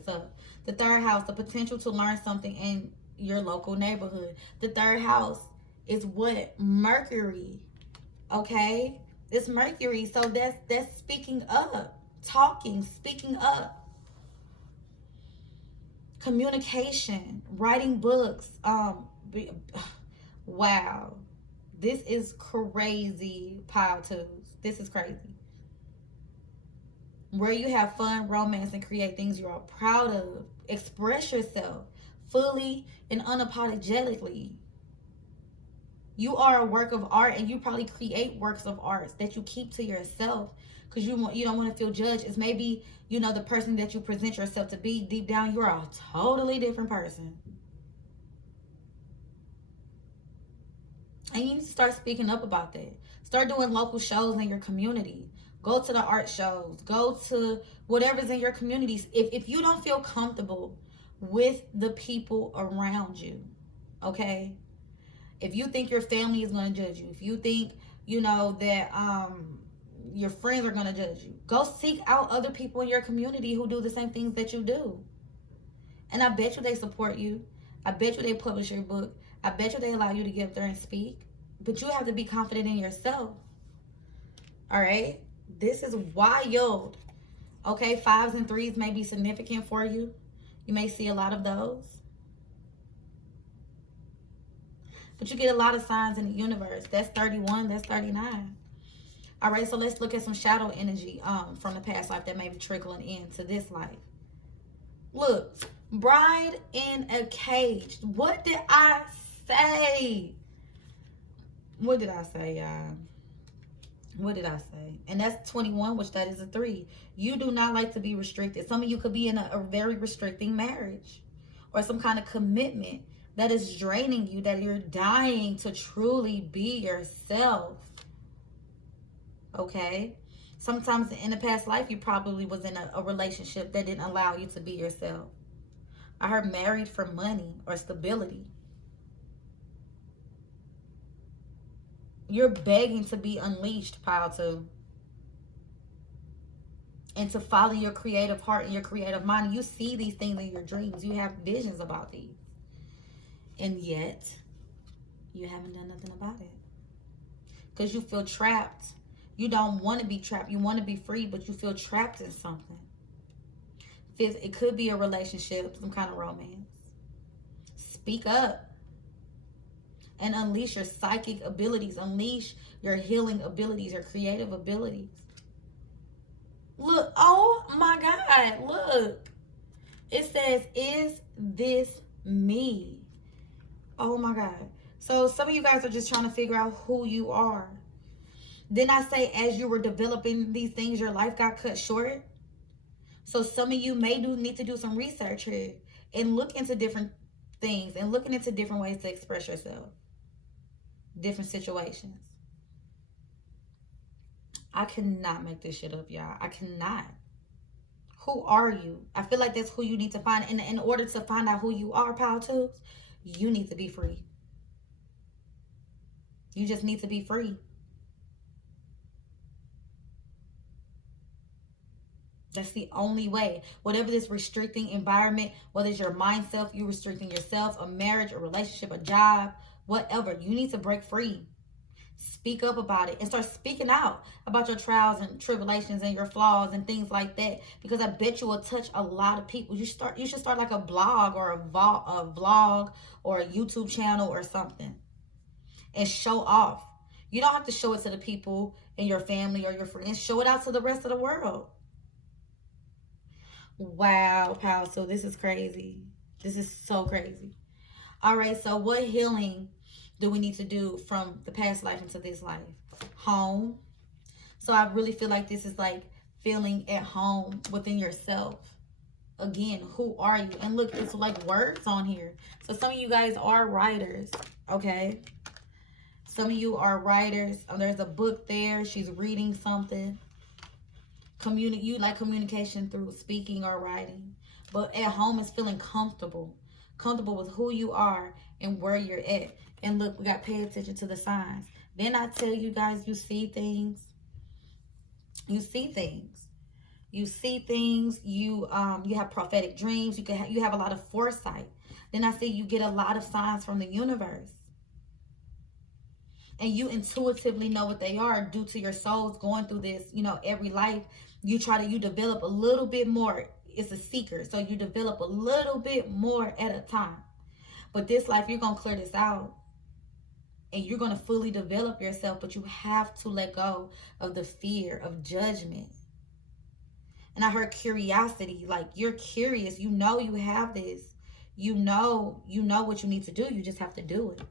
up. The 3rd house, the potential to learn something and, your local neighborhood. The third house is what? Mercury. Okay? It's Mercury. So that's speaking up, talking, speaking up. Communication, writing books. Wow. This is crazy, pile twos. This is crazy. Where you have fun, romance, and create things you are proud of. Express yourself fully and unapologetically. You are a work of art, and you probably create works of art that you keep to yourself because you don't want to feel judged. It's maybe, the person that you present yourself to be. Deep down, you're a totally different person. And you need to start speaking up about that. Start doing local shows in your community. Go to the art shows. Go to whatever's in your communities. If you don't feel comfortable with the people around you, okay? If you think your family is going to judge you, if you think, that your friends are going to judge you, go seek out other people in your community who do the same things that you do. And I bet you they support you. I bet you they publish your book. I bet you they allow you to get up there and speak. But you have to be confident in yourself. All right? This is wild. Okay, 5s and 3s may be significant for you. You may see a lot of those. But you get a lot of signs in the universe. That's 31. That's 39. All right, so let's look at some shadow energy from the past life that may be trickling into this life. Look, bride in a cage. What did I say? What did I say, y'all? What did I say? And that's 21, which that is a 3. You do not like to be restricted. Some of you could be in a very restricting marriage or some kind of commitment that is draining you, that you're dying to truly be yourself. Okay? Sometimes in the past life, you probably was in a relationship that didn't allow you to be yourself. I heard married for money or stability. You're begging to be unleashed, pile 2. And to follow your creative heart and your creative mind. You see these things in your dreams. You have visions about these. And yet, you haven't done nothing about it. Because you feel trapped. You don't want to be trapped. You want to be free, but you feel trapped in something. It could be a relationship, some kind of romance. Speak up. And unleash your psychic abilities. Unleash your healing abilities, your creative abilities. Look, oh my God, look. It says, is this me? Oh my God. So some of you guys are just trying to figure out who you are. Didn't I say as you were developing these things, your life got cut short? So some of you may need to do some research here and look into different things and looking into different ways to express yourself. Different situations. I cannot make this shit up, y'all. I cannot. Who are you? I feel like that's who you need to find. And in order to find out who you are, pile 2s, you need to be free. You just need to be free. That's the only way. Whatever this restricting environment, whether it's your mind self, you restricting yourself, a marriage, a relationship, a job, whatever, you need to break free. Speak up about it and start speaking out about your trials and tribulations and your flaws and things like that, because I bet you will touch a lot of people. You should start like a blog or a vlog or a YouTube channel or something and show off. You don't have to show it to the people in your family or your friends. Show it out to the rest of the world. Wow, pal. So this is crazy. This is so crazy. All right, so what healing do we need to do from the past life into this life? Home. So I really feel like this is like feeling at home within yourself. Again, who are you? And look, it's like words on here. So some of you guys are writers, okay? Some of you are writers. There's a book there. She's reading something. You like communication through speaking or writing. But at home is feeling comfortable. Comfortable with who you are and where you're at. And look, we got to pay attention to the signs. Then I tell you guys, you see things. You see things. You see things. You have prophetic dreams. You have a lot of foresight. Then I see you get a lot of signs from the universe. And you intuitively know what they are due to your souls going through this, you know, every life. You develop a little bit more. It's a seeker. So you develop a little bit more at a time. But this life, you're going to clear this out. And you're going to fully develop yourself. But you have to let go of the fear of judgment. And I heard curiosity. Like, you're curious. You know you have this. You know what you need to do. You just have to do it.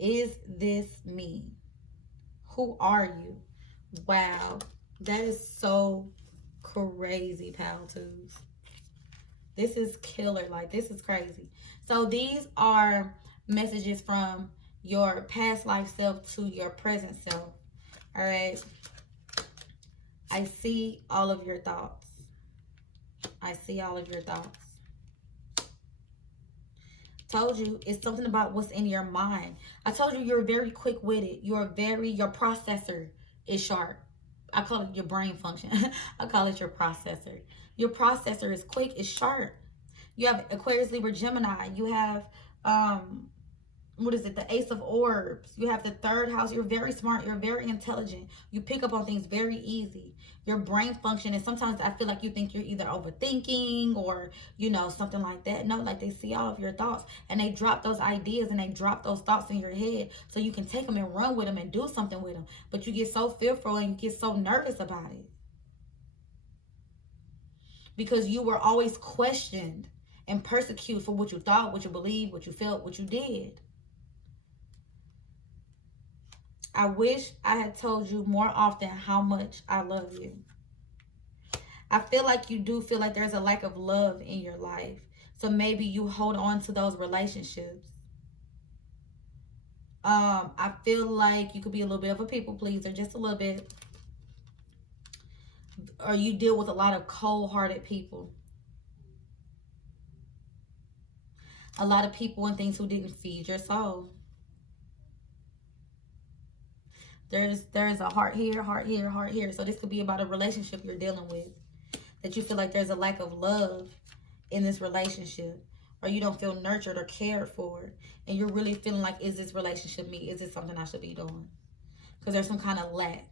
Is this me? Who are you? Wow. That is so crazy, pal twos. This is killer. Like, this is crazy. So these are messages from your past life self to your present self. All right. I see all of your thoughts. I see all of your thoughts. Told you, it's something about what's in your mind. I told you you're very quick-witted. Your processor is sharp. I call it your brain function. I call it your processor. Your processor is quick, it's sharp. You have Aquarius, Libra, Gemini. You have, the Ace of Orbs. You have the third house. You're very smart. You're very intelligent. You pick up on things very easy. Your brain function, and sometimes I feel like you think you're either overthinking or, you know, something like that. No, like they see all of your thoughts and they drop those ideas and they drop those thoughts in your head so you can take them and run with them and do something with them. But you get so fearful and you get so nervous about it because you were always questioned and persecuted for what you thought, what you believed, what you felt, what you did. I wish I had told you more often how much I love you. I feel like you do feel like there's a lack of love in your life. So maybe you hold on to those relationships. I feel like you could be a little bit of a people pleaser, just a little bit. Or you deal with a lot of cold-hearted people. A lot of people and things who didn't feed your soul. There's a heart here, heart here, heart here. So this could be about a relationship you're dealing with. That you feel like there's a lack of love in this relationship. Or you don't feel nurtured or cared for. And you're really feeling like, is this relationship me? Is this something I should be doing? Because there's some kind of lack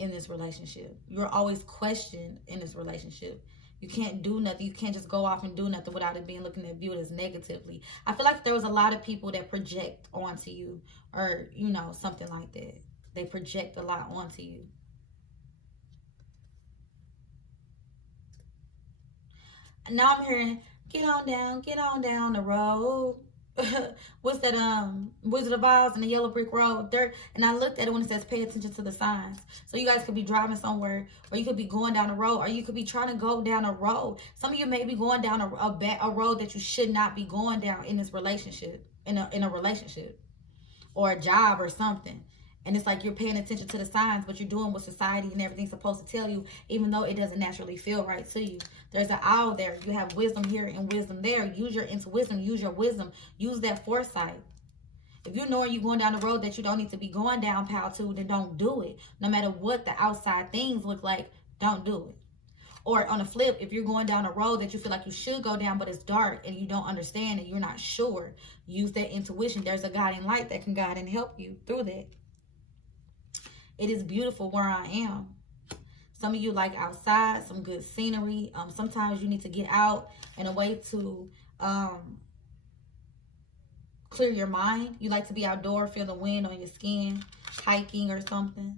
in this relationship. You're always questioned in this relationship. You can't do nothing. You can't just go off and do nothing without it being viewed as negatively. I feel like there was a lot of people that project onto you or, you know, something like that. They project a lot onto you. Now I'm hearing, get on down the road. What's that, Wizard of Oz and the Yellow Brick Road? There, and I looked at it when it says pay attention to the signs. So you guys could be driving somewhere, or you could be going down a road, or you could be trying to go down a road. Some of you may be going down a road that you should not be going down in this relationship, in a relationship, or a job or something. And it's like you're paying attention to the signs, but you're doing what society and everything's supposed to tell you, even though it doesn't naturally feel right to you. There's an owl there. You have wisdom here and wisdom there. Use your intuition. Use your wisdom. Use that foresight. If you know you're going down the road that you don't need to be going down, pal, to, then don't do it. No matter what the outside things look like, don't do it. Or on the flip, if you're going down a road that you feel like you should go down, but it's dark and you don't understand and you're not sure, use that intuition. There's a guiding light that can guide and help you through that. It is beautiful where I am. Some of you like outside, some good scenery. Sometimes you need to get out in a way to clear your mind. You like to be outdoor, feel the wind on your skin, hiking or something.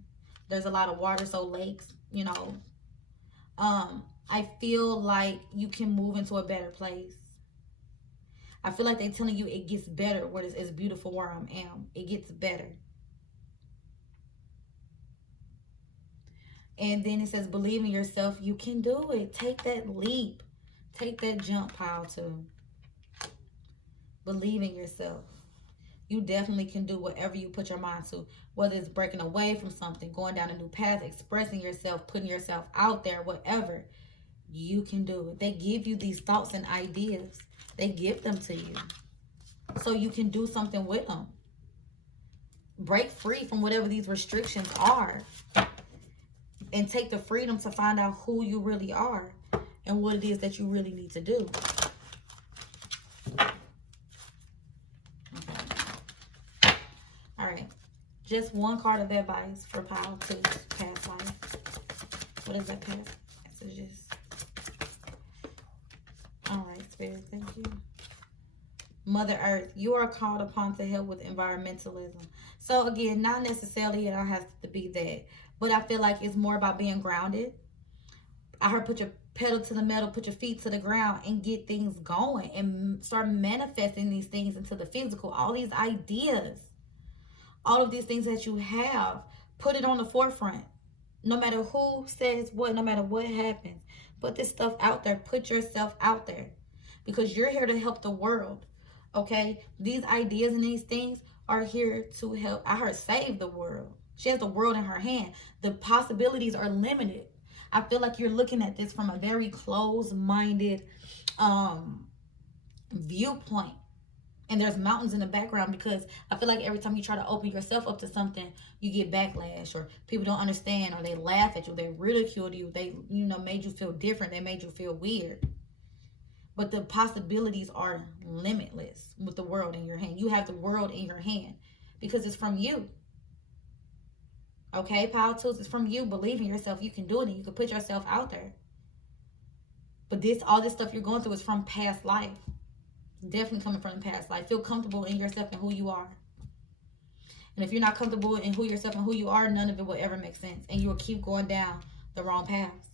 There's a lot of water, so lakes, you know. I feel like you can move into a better place. I feel like they're telling you it gets better where it's beautiful where I am. It gets better. And then it says, believe in yourself. You can do it. Take that leap. Take that jump, pile too. Believe in yourself. You definitely can do whatever you put your mind to. Whether it's breaking away from something, going down a new path, expressing yourself, putting yourself out there, whatever. You can do it. They give you these thoughts and ideas. They give them to you. So you can do something with them. Break free from whatever these restrictions are. And take the freedom to find out who you really are. and what it is that you really need to do. Okay. All right. Just one card of advice for pile 2, past life. What is that past? So just... All right, Spirit, thank you. Mother Earth, you are called upon to help with environmentalism. So again, not necessarily it don't have to be that, but I feel like it's more about being grounded. I heard put your pedal to the metal, put your feet to the ground, and get things going and start manifesting these things into the physical. All these ideas, all of these things that you have, put it on the forefront. No matter who says what, no matter what happens, put this stuff out there. Put yourself out there, because you're here to help the world. Okay, these ideas and these things are here to help. I heard save the world. She has the world in her hand. The possibilities are limited. I feel like you're looking at this from a very closed-minded viewpoint. And there's mountains in the background, because I feel like every time you try to open yourself up to something, you get backlash, or people don't understand, or they laugh at you, they ridicule you, they, made you feel different, they made you feel weird. But the possibilities are limitless with the world in your hand. You have the world in your hand because it's from you. Okay, Pile 2, it's from you. Believe in yourself. You can do it, and you can put yourself out there. But all this stuff you're going through is from past life. Definitely coming from the past life. Feel comfortable in yourself and who you are. And if you're not comfortable in yourself and who you are, none of it will ever make sense. And you'll keep going down the wrong paths.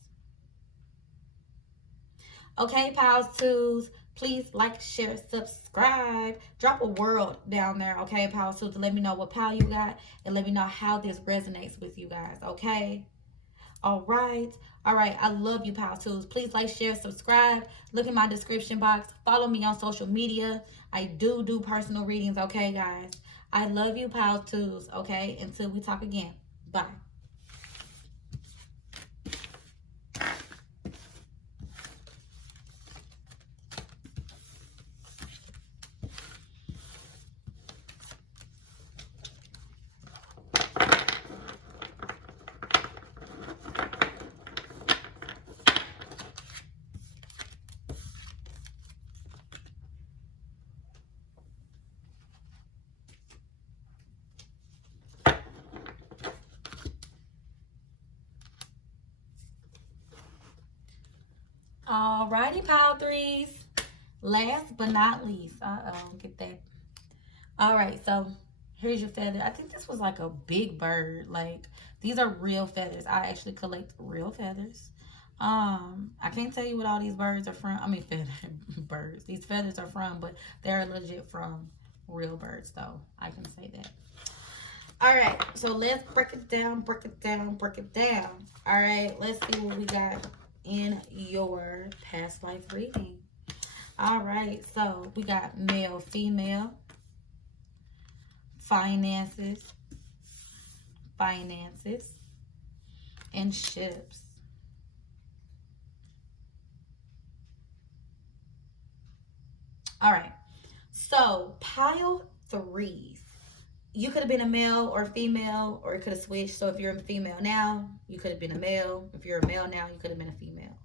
Okay, Piles 2s, please like, share, subscribe. Drop a world down there, okay, Piles 2, to let me know what pile you got, and let me know how this resonates with you guys, okay? All right. I love you, Pile 2s. Please like, share, subscribe. Look in my description box. Follow me on social media. I do personal readings, okay, guys? I love you, Pile 2s, okay? Until we talk again. Bye. Alrighty, Pile 3s. Last but not least. Get that. Alright, so here's your feather. I think this was like a big bird. Like, these are real feathers. I actually collect real feathers. I can't tell you what all these birds are from. I mean, birds. These feathers are from, but they're legit from real birds, though. I can say that. Alright, so let's break it down. Alright, let's see what we got in your past life reading. All right, so we got male, female, finances, and ships. All right, so pile 3s. You could have been a male or a female, or it could have switched. So if you're a female now, you could have been a male. If you're a male now, you could have been a female.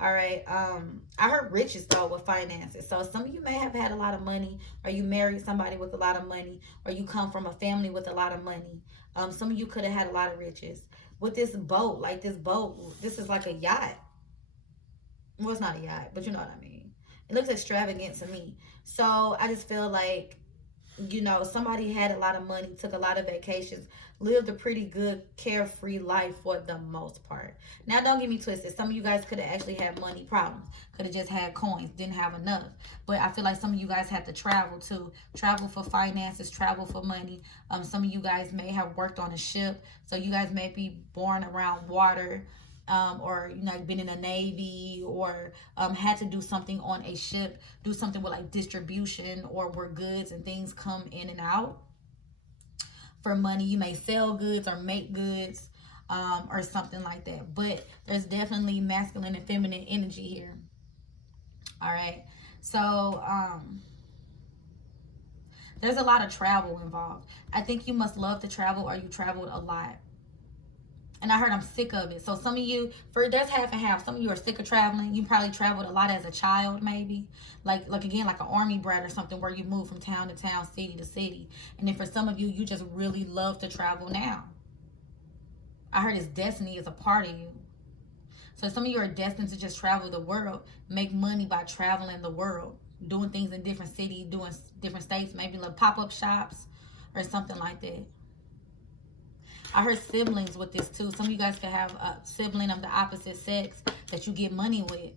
All right. I heard riches, though, with finances. So some of you may have had a lot of money, or you married somebody with a lot of money, or you come from a family with a lot of money. Some of you could have had a lot of riches. With this boat, this is like a yacht. Well, it's not a yacht, but you know what I mean. It looks extravagant to me. So I just feel like, somebody had a lot of money, took a lot of vacations, lived a pretty good, carefree life for the most part. Now, don't get me twisted. Some of you guys could have actually had money problems. Could have just had coins, didn't have enough. But I feel like some of you guys had to travel too. Travel for finances, travel for money. Some of you guys may have worked on a ship. So you guys may be born around water. Or been in a Navy, or had to do something on a ship, do something with like distribution, or where goods and things come in and out for money. You may sell goods or make goods, or something like that. But there's definitely masculine and feminine energy here. All right, so there's a lot of travel involved. I think you must love to travel, or you traveled a lot. And I heard I'm sick of it. So some of you, that's half and half. Some of you are sick of traveling. You probably traveled a lot as a child, maybe. Like again, like an army brat or something, where you move from town to town, city to city. And then for some of you, you just really love to travel now. I heard it's destiny is a part of you. So some of you are destined to just travel the world, make money by traveling the world, doing things in different cities, doing different states, maybe like pop-up shops or something like that. I heard siblings with this too. Some of you guys could have a sibling of the opposite sex that you get money with.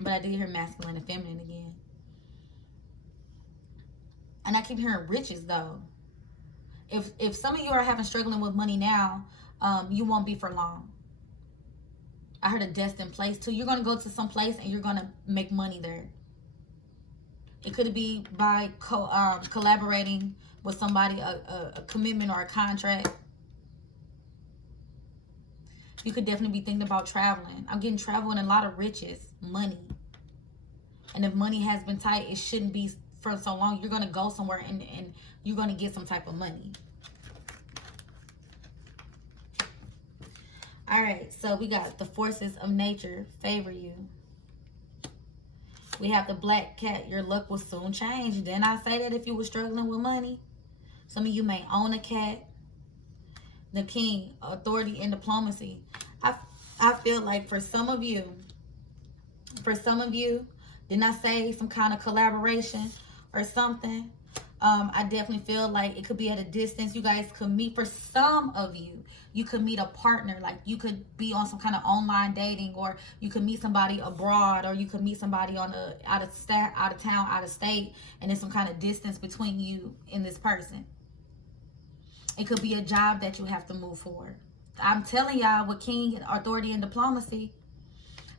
But I did hear masculine and feminine again. And I keep hearing riches though. If some of you are struggling with money now, you won't be for long. I heard a destined place too. You're going to go to some place and you're going to make money there. It could be by collaborating with somebody, a commitment or a contract. You could definitely be thinking about traveling. I'm getting travel and a lot of riches, money. And if money has been tight, it shouldn't be for so long. You're going to go somewhere and you're going to get some type of money. All right, so we got the forces of nature favor you. We have the black cat. Your luck will soon change. Didn't I say that if you were struggling with money? Some of you may own a cat. The king, authority and diplomacy. I feel like for some of you, didn't I say some kind of collaboration or something? I definitely feel like it could be at a distance. You guys could meet. For some of you, you could meet a partner. Like you could be on some kind of online dating, or you could meet somebody abroad, or you could meet somebody on out of town, out of state, and there's some kind of distance between you and this person. It could be a job that you have to move for. I'm telling y'all, with king, authority, and diplomacy,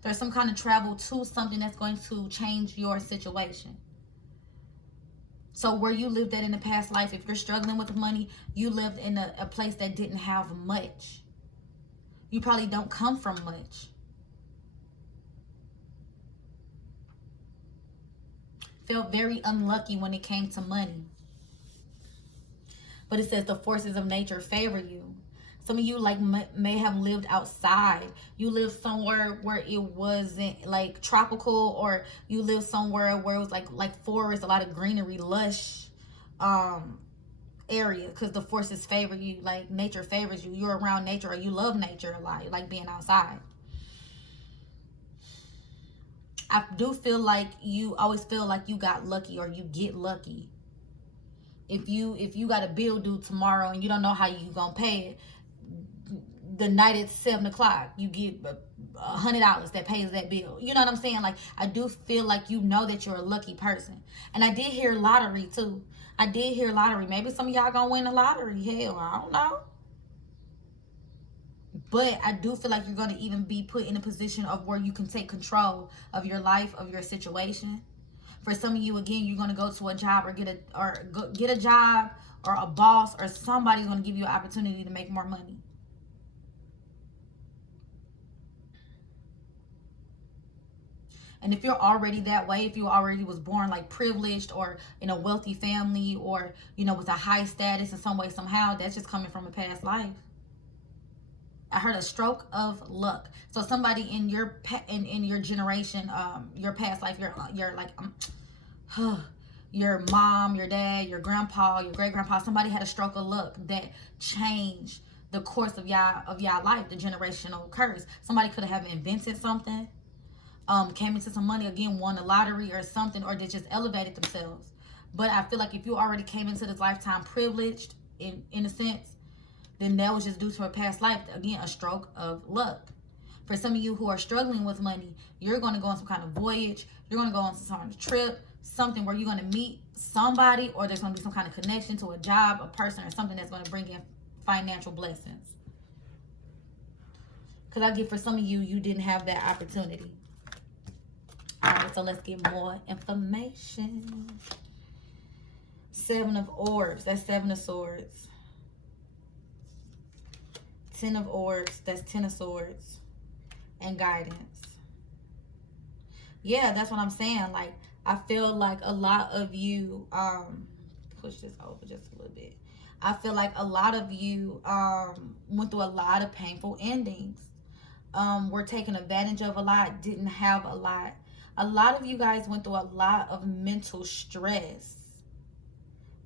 there's some kind of travel to something that's going to change your situation. So where you lived at in the past life, if you're struggling with money, you lived in a place that didn't have much. You probably don't come from much. Felt very unlucky when it came to money. But it says the forces of nature favor you. Some of you may have lived outside. You lived somewhere where it wasn't like tropical, or you lived somewhere where it was like forest, a lot of greenery, lush area, because the forces favor you. Like nature favors you. You're around nature, or you love nature a lot. You like being outside. I do feel like you always feel like you got lucky, or you get lucky. If you got a bill due tomorrow and you don't know how you gonna pay it, the night at 7 o'clock, you get $100 that pays that bill. You know what I'm saying? Like, I do feel like you know that you're a lucky person. And I did hear lottery too. I did hear lottery. Maybe some of y'all gonna win the lottery. Hell, I don't know. But I do feel like you're gonna even be put in a position of where you can take control of your life, of your situation. For some of you, again, you're gonna go to a job or get a job, or a boss, or somebody's gonna give you an opportunity to make more money. And if you're already that way, if you already was born like privileged, or in a wealthy family, or with a high status in some way, somehow, that's just coming from a past life. I heard a stroke of luck. So somebody in your generation, your past life, your like your mom, your dad, your grandpa, your great grandpa, somebody had a stroke of luck that changed the course of y'all life, the generational curse. Somebody could have invented something, came into some money, again, won the lottery or something, or they just elevated themselves. But I feel like if you already came into this lifetime privileged, in a sense, then that was just due to a past life. Again, a stroke of luck. For some of you who are struggling with money, you're going to go on some kind of voyage. You're going to go on some kind of trip, something where you're going to meet somebody, or there's going to be some kind of connection to a job, a person, or something that's going to bring in financial blessings. Because I get, for some of you, you didn't have that opportunity. All right, so let's get more information. 7 of Orbs, that's 7 of Swords. 10 of Orbs, that's 10 of Swords. And guidance. Yeah, that's what I'm saying. Like, I feel like a lot of you, push this over just a little bit. I feel like a lot of you went through a lot of painful endings. Were taken advantage of a lot, didn't have a lot. A lot of you guys went through a lot of mental stress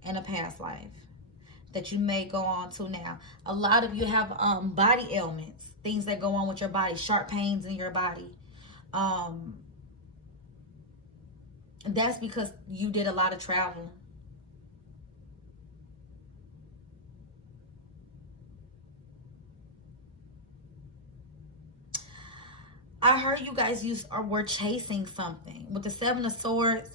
in a past life that you may go on to now. A lot of you have body ailments, things that go on with your body, sharp pains in your body. That's because you did a lot of travel. I heard you guys were chasing something with the Seven of Swords,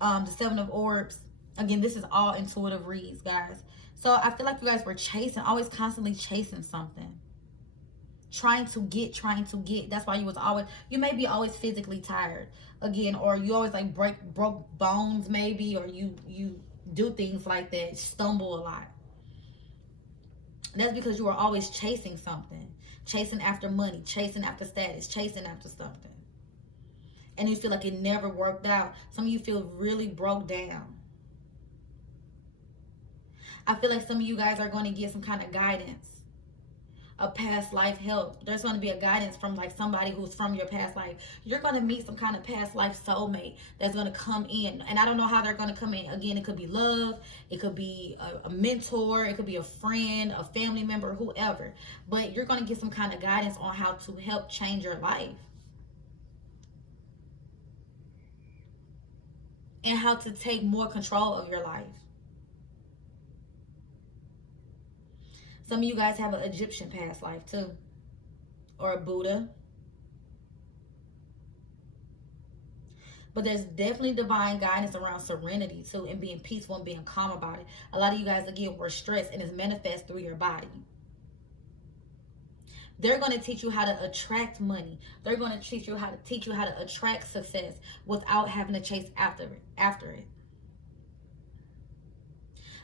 the Seven of Orbs. Again, this is all intuitive reads, guys. So I feel like you guys were chasing, always constantly chasing something, trying to get. That's why you may be always physically tired again, or you always like broke bones maybe, or you do things like that, stumble a lot. That's because you are always chasing something, chasing after money, chasing after status, chasing after something. And you feel like it never worked out. Some of you feel really broke down. I feel like some of you guys are going to get some kind of guidance, a past life help. There's going to be a guidance from like somebody who's from your past life. You're going to meet some kind of past life soulmate that's going to come in. And I don't know how they're going to come in. Again, it could be love. It could be a mentor. It could be a friend, a family member, whoever. But you're going to get some kind of guidance on how to help change your life. And how to take more control of your life. Some of you guys have an Egyptian past life too. Or a Buddha. But there's definitely divine guidance around serenity too, and being peaceful and being calm about it. A lot of you guys, again, were stressed, and it's manifest through your body. They're going to teach you how to attract money. They're going to teach you how to attract success without having to chase after it.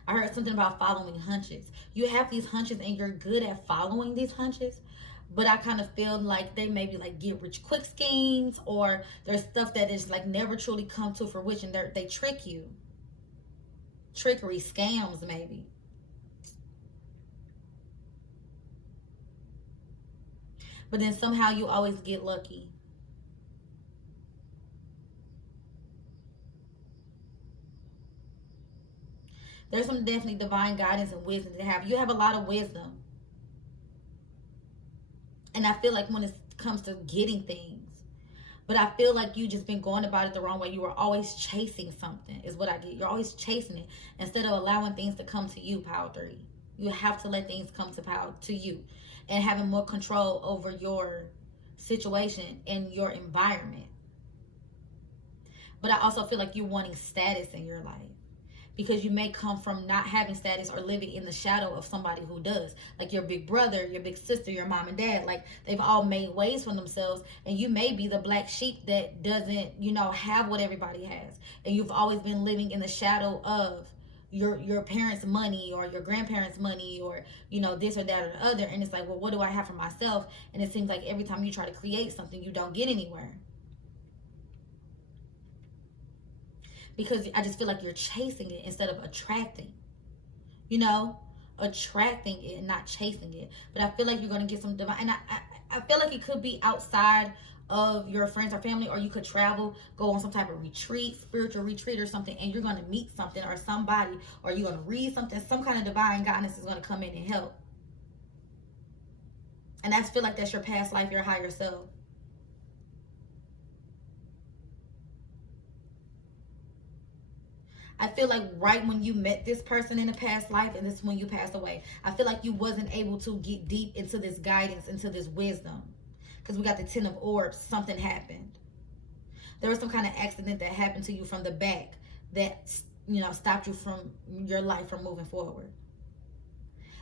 I heard something about following hunches. You have these hunches and you're good at following these hunches, but I kind of feel like they maybe like get rich quick schemes, or there's stuff that is like never truly come to fruition. They trick you. Trickery, scams maybe. But then somehow you always get lucky. There's some definitely divine guidance and wisdom to have. You have a lot of wisdom. And I feel like when it comes to getting things, but I feel like you just been going about it the wrong way. You were always chasing something is what I get. You're always chasing it instead of allowing things to come to you, Power 3. You have to let things come to you, and having more control over your situation and your environment. But I also feel like you're wanting status in your life, because you may come from not having status or living in the shadow of somebody who does. Like your big brother, your big sister, your mom and dad. Like they've all made ways for themselves, and you may be the black sheep that doesn't, have what everybody has. And you've always been living in the shadow of your parents' money or your grandparents' money, or this or that or the other. And it's like, well, what do I have for myself? And it seems like every time you try to create something, you don't get anywhere. Because I just feel like you're chasing it instead of attracting. Attracting it and not chasing it. But I feel like you're going to get some divine. And I feel like it could be outside of your friends or family, or you could travel, go on some type of retreat, spiritual retreat or something, and you're going to meet something or somebody, or you're going to read something. Some kind of divine guidance is going to come in and help. And I feel like that's your past life, your higher self. I feel like right when you met this person in a past life, and this is when you passed away, I feel like you wasn't able to get deep into this guidance, into this wisdom. Because we got the 10 of Orbs, something happened. There was some kind of accident that happened to you from the back that, stopped you from your life from moving forward.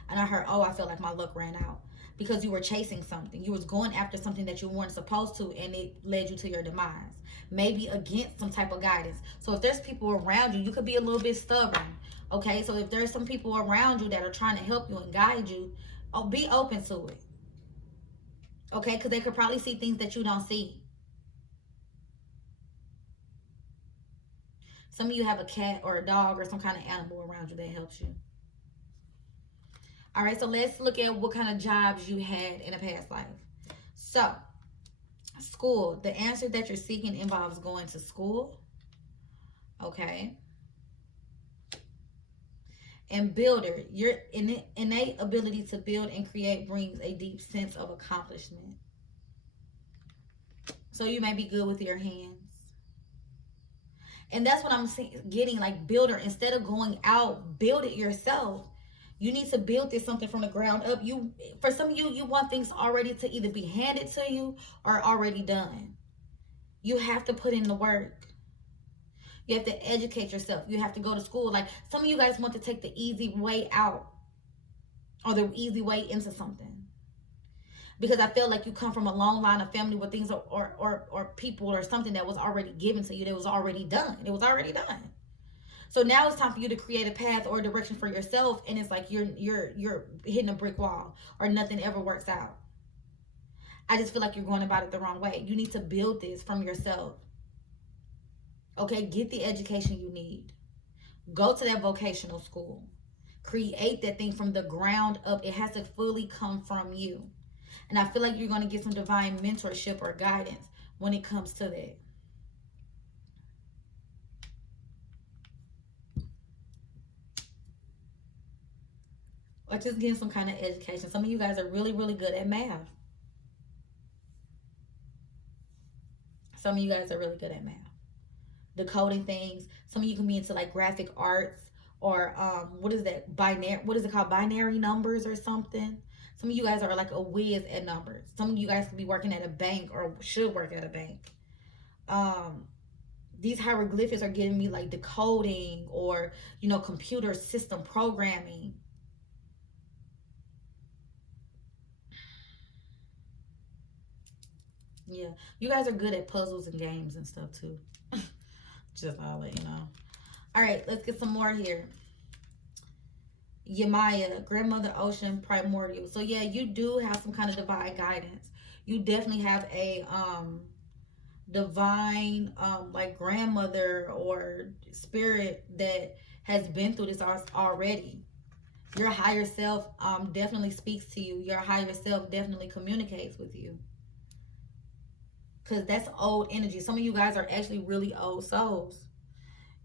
And I heard, I feel like my luck ran out. Because you were chasing something. You was going after something that you weren't supposed to, and it led you to your demise. Maybe against some type of guidance. So if there's people around you, you could be a little bit stubborn. Okay, so if there's some people around you that are trying to help you and guide you, be open to it. Okay, because they could probably see things that you don't see. Some of you have a cat or a dog or some kind of animal around you that helps you. All right, so let's look at what kind of jobs you had in a past life. So, school. The answer that you're seeking involves going to school. Okay. And builder. Your innate ability to build and create brings a deep sense of accomplishment. So you may be good with your hands. And that's what I'm getting, like builder. Instead of going out, build it yourself. You need to build this something from the ground up. For some of you, you want things already to either be handed to you or already done. You have to put in the work. You have to educate yourself. You have to go to school. Like some of you guys want to take the easy way out or the easy way into something. Because I feel like you come from a long line of family where things or people or something that was already given to you. That was already done. It was already done. So now it's time for you to create a path or a direction for yourself, and it's like you're hitting a brick wall or nothing ever works out. I just feel like you're going about it the wrong way. You need to build this from yourself. Okay, get the education you need. Go to that vocational school. Create that thing from the ground up. It has to fully come from you. And I feel like you're going to get some divine mentorship or guidance when it comes to that. Or just getting some kind of education. Some of you guys are really, really good at math. Some of you guys are really good at math. Decoding things. Some of you can be into like graphic arts or what is that? Binary. What is it called? Binary numbers or something. Some of you guys are like a whiz at numbers. Some of you guys could be working at a bank or should work at a bank. These hieroglyphics are giving me like decoding or, you know, computer system programming. Yeah, you guys are good at puzzles and games and stuff too. Just I'll let you know. All right, let's get some more here. Yamaya, grandmother ocean, primordial. So yeah, you do have some kind of divine guidance. You definitely have a divine like grandmother or spirit that has been through this already. Your higher self definitely speaks to you. Your higher self definitely communicates with you. Because that's old energy. Some of you guys are actually really old souls.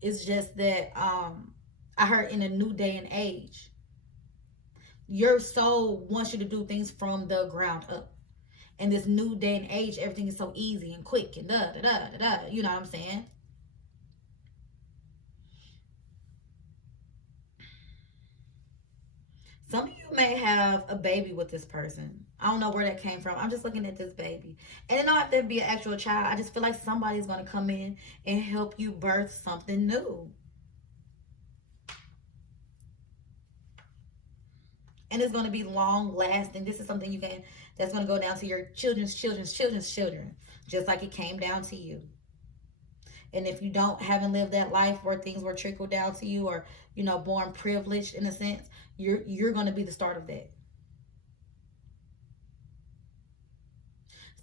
It's just that I heard in a new day and age, your soul wants you to do things from the ground up. In this new day and age, everything is so easy and quick and da-da-da-da-da. You know what I'm saying? Some of you may have a baby with this person. I don't know where that came from. I'm just looking at this baby. And it don't have to be an actual child. I just feel like somebody's going to come in and help you birth something new. And it's going to be long lasting. This is something that's going to go down to your children's children. Just like it came down to you. And if you haven't lived that life where things were trickled down to you or, you know, born privileged in a sense, you're going to be the start of that.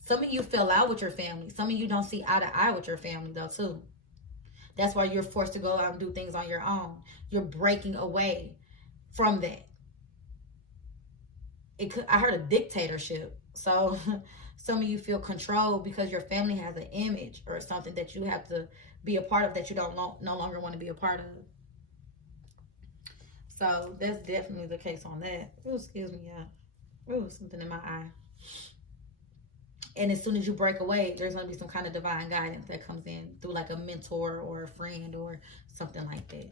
Some of you fell out with your family. Some of you don't see eye to eye with your family though too. That's why you're forced to go out and do things on your own. You're breaking away from that. I heard a dictatorship. So some of you feel controlled because your family has an image or something that you have to be a part of that you don't no longer want to be a part of. So that's definitely the case on that. Oh, excuse me, yeah. Oh, something in my eye. And as soon as you break away, there's going to be some kind of divine guidance that comes in through like a mentor or a friend or something like that.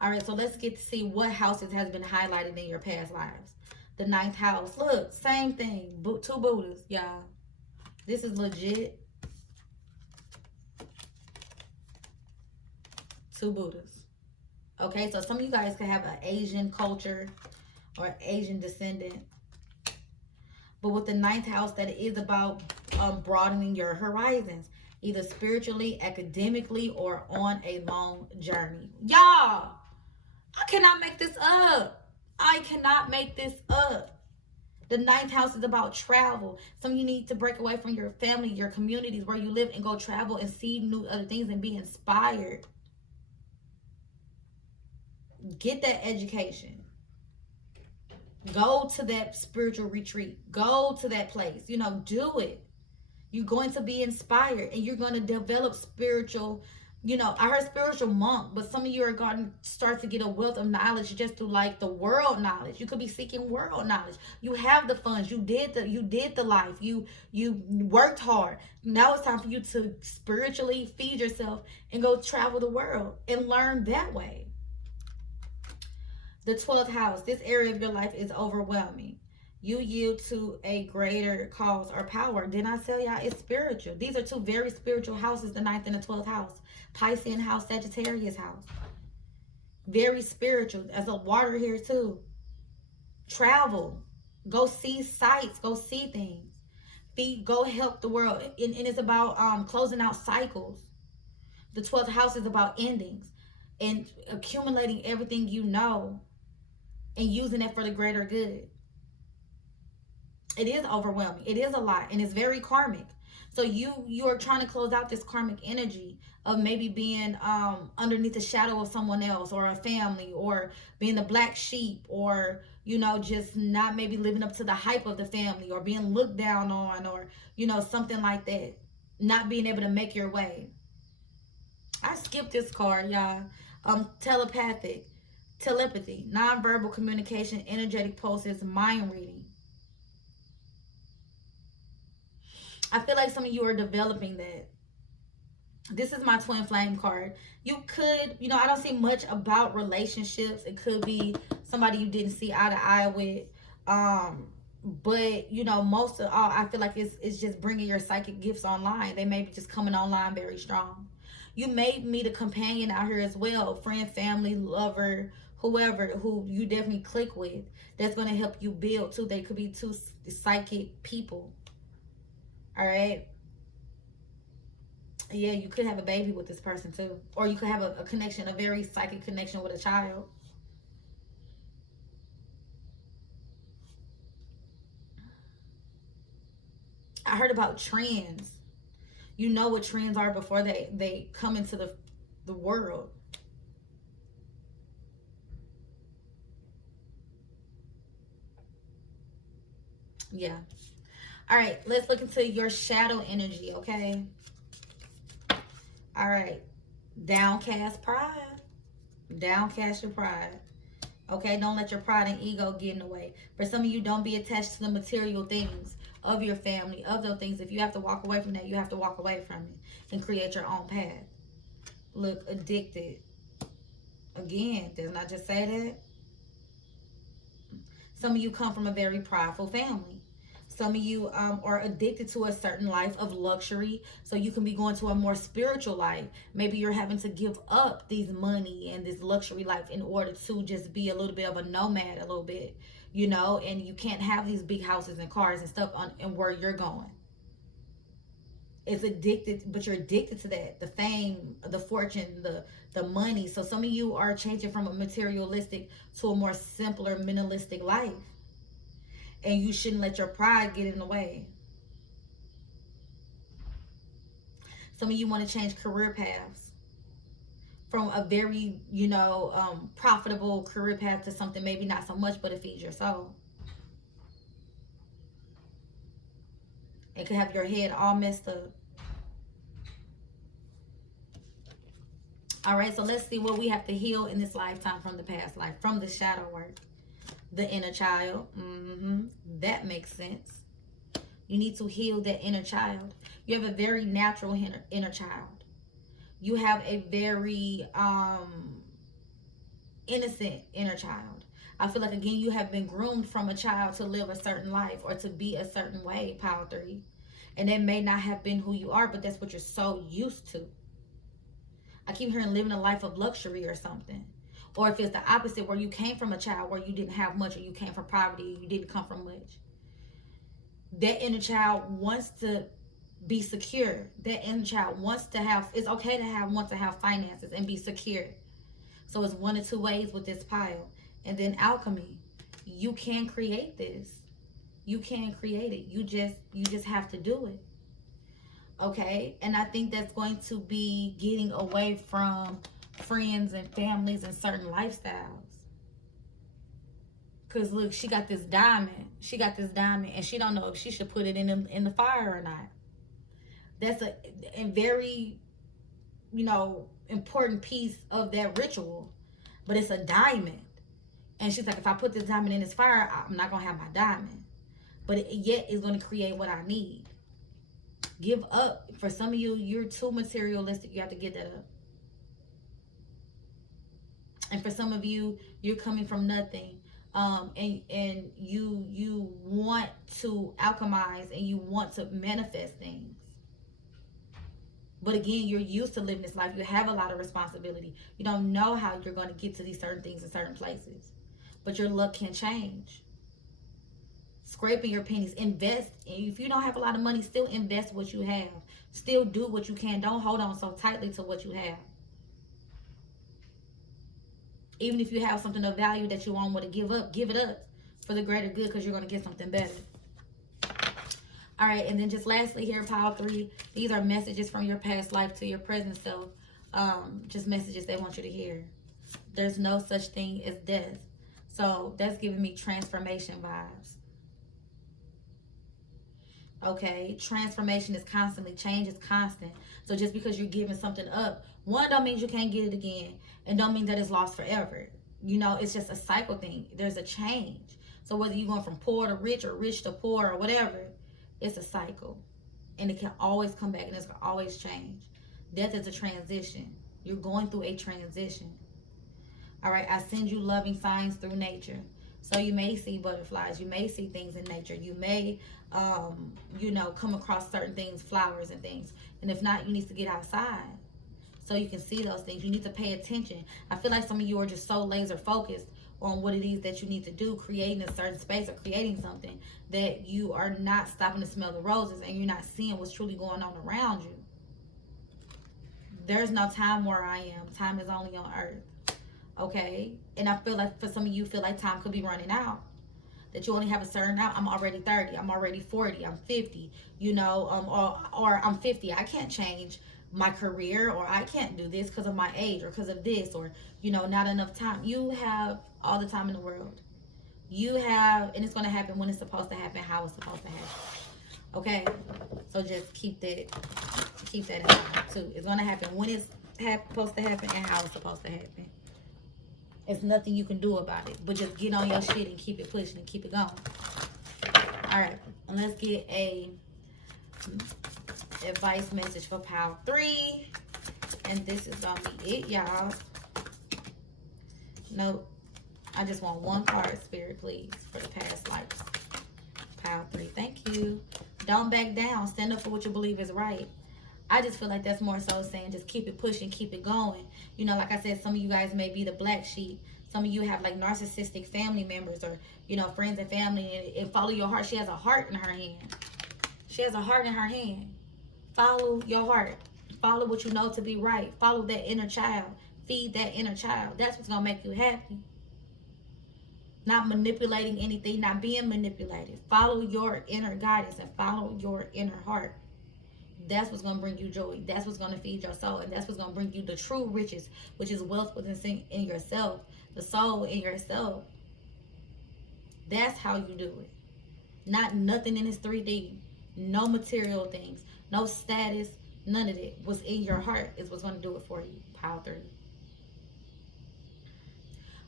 All right, so let's get to see what houses has been highlighted in your past lives. The 9th house. Look, same thing. 2 Buddhas, y'all. This is legit. 2 Buddhas. Okay, so some of you guys could have an Asian culture or Asian descendant. But with the 9th house, that is about broadening your horizons. Either spiritually, academically, or on a long journey. Y'all, I cannot make this up. I cannot make this up. The ninth house is about travel. Some of you need to break away from your family, your communities where you live, and go travel and see new other things and be inspired. Get that education. Go to that spiritual retreat. Go to that place. You know, do it. You're going to be inspired and you're going to develop spiritual, you know, I heard spiritual monk, but some of you are going to start to get a wealth of knowledge just through like the world knowledge. You could be seeking world knowledge. You have the funds. You did the life. You worked hard. Now it's time for you to spiritually feed yourself and go travel the world and learn that way. The 12th house, this area of your life is overwhelming. You yield to a greater cause or power. Didn't I tell y'all it's spiritual? These are two very spiritual houses, the 9th and the 12th house. Piscean house, Sagittarius house. Very spiritual. There's a water here too. Travel. Go see sights. Go see things. Go help the world. And it's about closing out cycles. The 12th house is about endings and accumulating everything you know and using it for the greater good. It is overwhelming. It is a lot, and it's very karmic. So you are trying to close out this karmic energy of maybe being underneath the shadow of someone else or a family, or being the black sheep, or, you know, just not maybe living up to the hype of the family, or being looked down on, or, you know, something like that. Not being able to make your way. I skipped this card, y'all. Telepathy, nonverbal communication, energetic pulses, mind reading. I feel like some of you are developing that. This is my twin flame card. You could, you know, I don't see much about relationships. It could be somebody you didn't see eye to eye with. But, you know, most of all, I feel like it's just bringing your psychic gifts online. They may be just coming online very strong. You may meet a companion out here as well. Friend, family, lover, whoever, who you definitely click with. That's going to help you build too. They could be two psychic people. All right. Yeah, you could have a baby with this person too. Or you could have a connection, a very psychic connection with a child. I heard about trends. You know what trends are before they come into the world. Yeah. All right, let's look into your shadow energy, okay? All right. Downcast pride. Downcast your pride. Okay, don't let your pride and ego get in the way. For some of you, don't be attached to the material things of your family, of those things. If you have to walk away from that, you have to walk away from it and create your own path. Look, addicted. Again, doesn't I just say that? Some of you come from a very prideful family. Some of you are addicted to a certain life of luxury, so you can be going to a more spiritual life. Maybe you're having to give up these money and this luxury life in order to just be a little bit of a nomad, a little bit, you know, and you can't have these big houses and cars and stuff and where you're going. It's addicted, but you're addicted to that, the fame, the fortune, the money. So some of you are changing from a materialistic to a more simpler, minimalistic life. And you shouldn't let your pride get in the way. Some of you want to change career paths from a very, you know, profitable career path to something maybe not so much, but it feeds your soul. It could have your head all messed up. All right, so let's see what we have to heal in this lifetime from the past life, from the shadow work. The inner child. That makes sense. You need to heal that inner child. You have a very natural inner child. You have a very innocent inner child. I feel like, again, you have been groomed from a child to live a certain life or to be a certain way, Power 3. And it may not have been who you are, but that's what you're so used to. I keep hearing living a life of luxury or something. Or if it's the opposite, where you came from a child where you didn't have much, or you came from poverty, you didn't come from much. That inner child wants to be secure. That inner child wants to have, it's okay to want to have finances and be secure. So it's one of two ways with this pile. And then alchemy. You can create this. You can create it. You just have to do it. Okay? And I think that's going to be getting away from friends and families and certain lifestyles. Because look, she got this diamond. She got this diamond, and she don't know if she should put it in the fire or not. That's a very, important piece of that ritual. But it's a diamond. And she's like, if I put this diamond in this fire, I'm not going to have my diamond. But yet it's going to create what I need. Give up. For some of you, you're too materialistic. You have to get that up. And for some of you, you're coming from nothing. And you want to alchemize and you want to manifest things. But again, you're used to living this life. You have a lot of responsibility. You don't know how you're going to get to these certain things in certain places. But your luck can change. Scraping your pennies. Invest. And if you don't have a lot of money, still invest what you have. Still do what you can. Don't hold on so tightly to what you have. Even if you have something of value that you won't want to give up, give it up for the greater good, because you're going to get something better. All right, and then just lastly here, pile 3. These are messages from your past life to your present self. Just messages they want you to hear. There's no such thing as death. So that's giving me transformation vibes. Okay, transformation is constantly, change is constant. So just because you're giving something up, one, don't mean you can't get it again, and don't mean that it's lost forever. It's just a cycle thing. There's a change. So whether you're going from poor to rich or rich to poor or whatever, it's a cycle, and it can always come back, and it's going to always change. Death is a transition. You're going through a transition. All right, I send you loving signs through nature. So you may see butterflies. You may see things in nature. You may, come across certain things, flowers and things. And if not, you need to get outside so you can see those things. You need to pay attention. I feel like some of you are just so laser focused on what it is that you need to do, creating a certain space or creating something, that you are not stopping to smell the roses, and you're not seeing what's truly going on around you. There's no time where I am. Time is only on earth. Okay? And I feel like for some of you, feel like time could be running out. That you only have a certain amount. I'm already 30. I'm already 40. I'm 50. Or I'm 50. I can't change my career, or I can't do this because of my age, or because of this, or not enough time. You have all the time in the world. You have, and it's going to happen when it's supposed to happen, how it's supposed to happen. Okay, so just keep that in mind too. It's going to happen when it's supposed to happen and how it's supposed to happen. It's nothing you can do about it, but just get on your shit and keep it pushing and keep it going. All right, and let's get a advice message for pile 3, and this is gonna be it, y'all. Nope, I just want one card, Spirit, please, for the past lives. Pile 3, thank you. Don't back down. Stand up for what you believe is right. I just feel like that's more so saying just keep it pushing, keep it going. Like I said, some of you guys may be the black sheep. Some of you have like narcissistic family members, or friends and family, and follow your heart. She has a heart in her hand. She has a heart in her hand. Follow your heart. Follow what you know to be right. Follow that inner child. Feed that inner child. That's what's gonna make you happy. Not manipulating anything, not being manipulated. Follow your inner guidance and follow your inner heart. That's what's going to bring you joy. That's what's going to feed your soul. And that's what's going to bring you the true riches, which is wealth within in yourself, the soul in yourself. That's how you do it. Not nothing in this 3D. No material things. No status. None of it. What's in your heart is what's going to do it for you. Pile 3.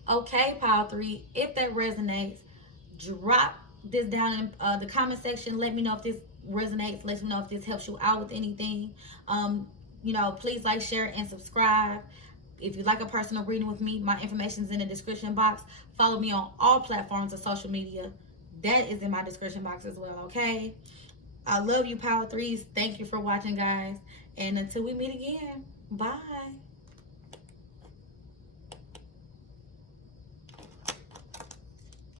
Okay, pile 3. If that resonates, drop this down in the comment section. Let me know if this resonates. Let me know if this helps you out with anything. Please like, share, and subscribe. If you'd like a personal reading with me, my information is in the description box. Follow me on all platforms of social media. That is in my description box as well, okay? I love you, pile 3s. Thank you for watching, guys. And until we meet again, bye.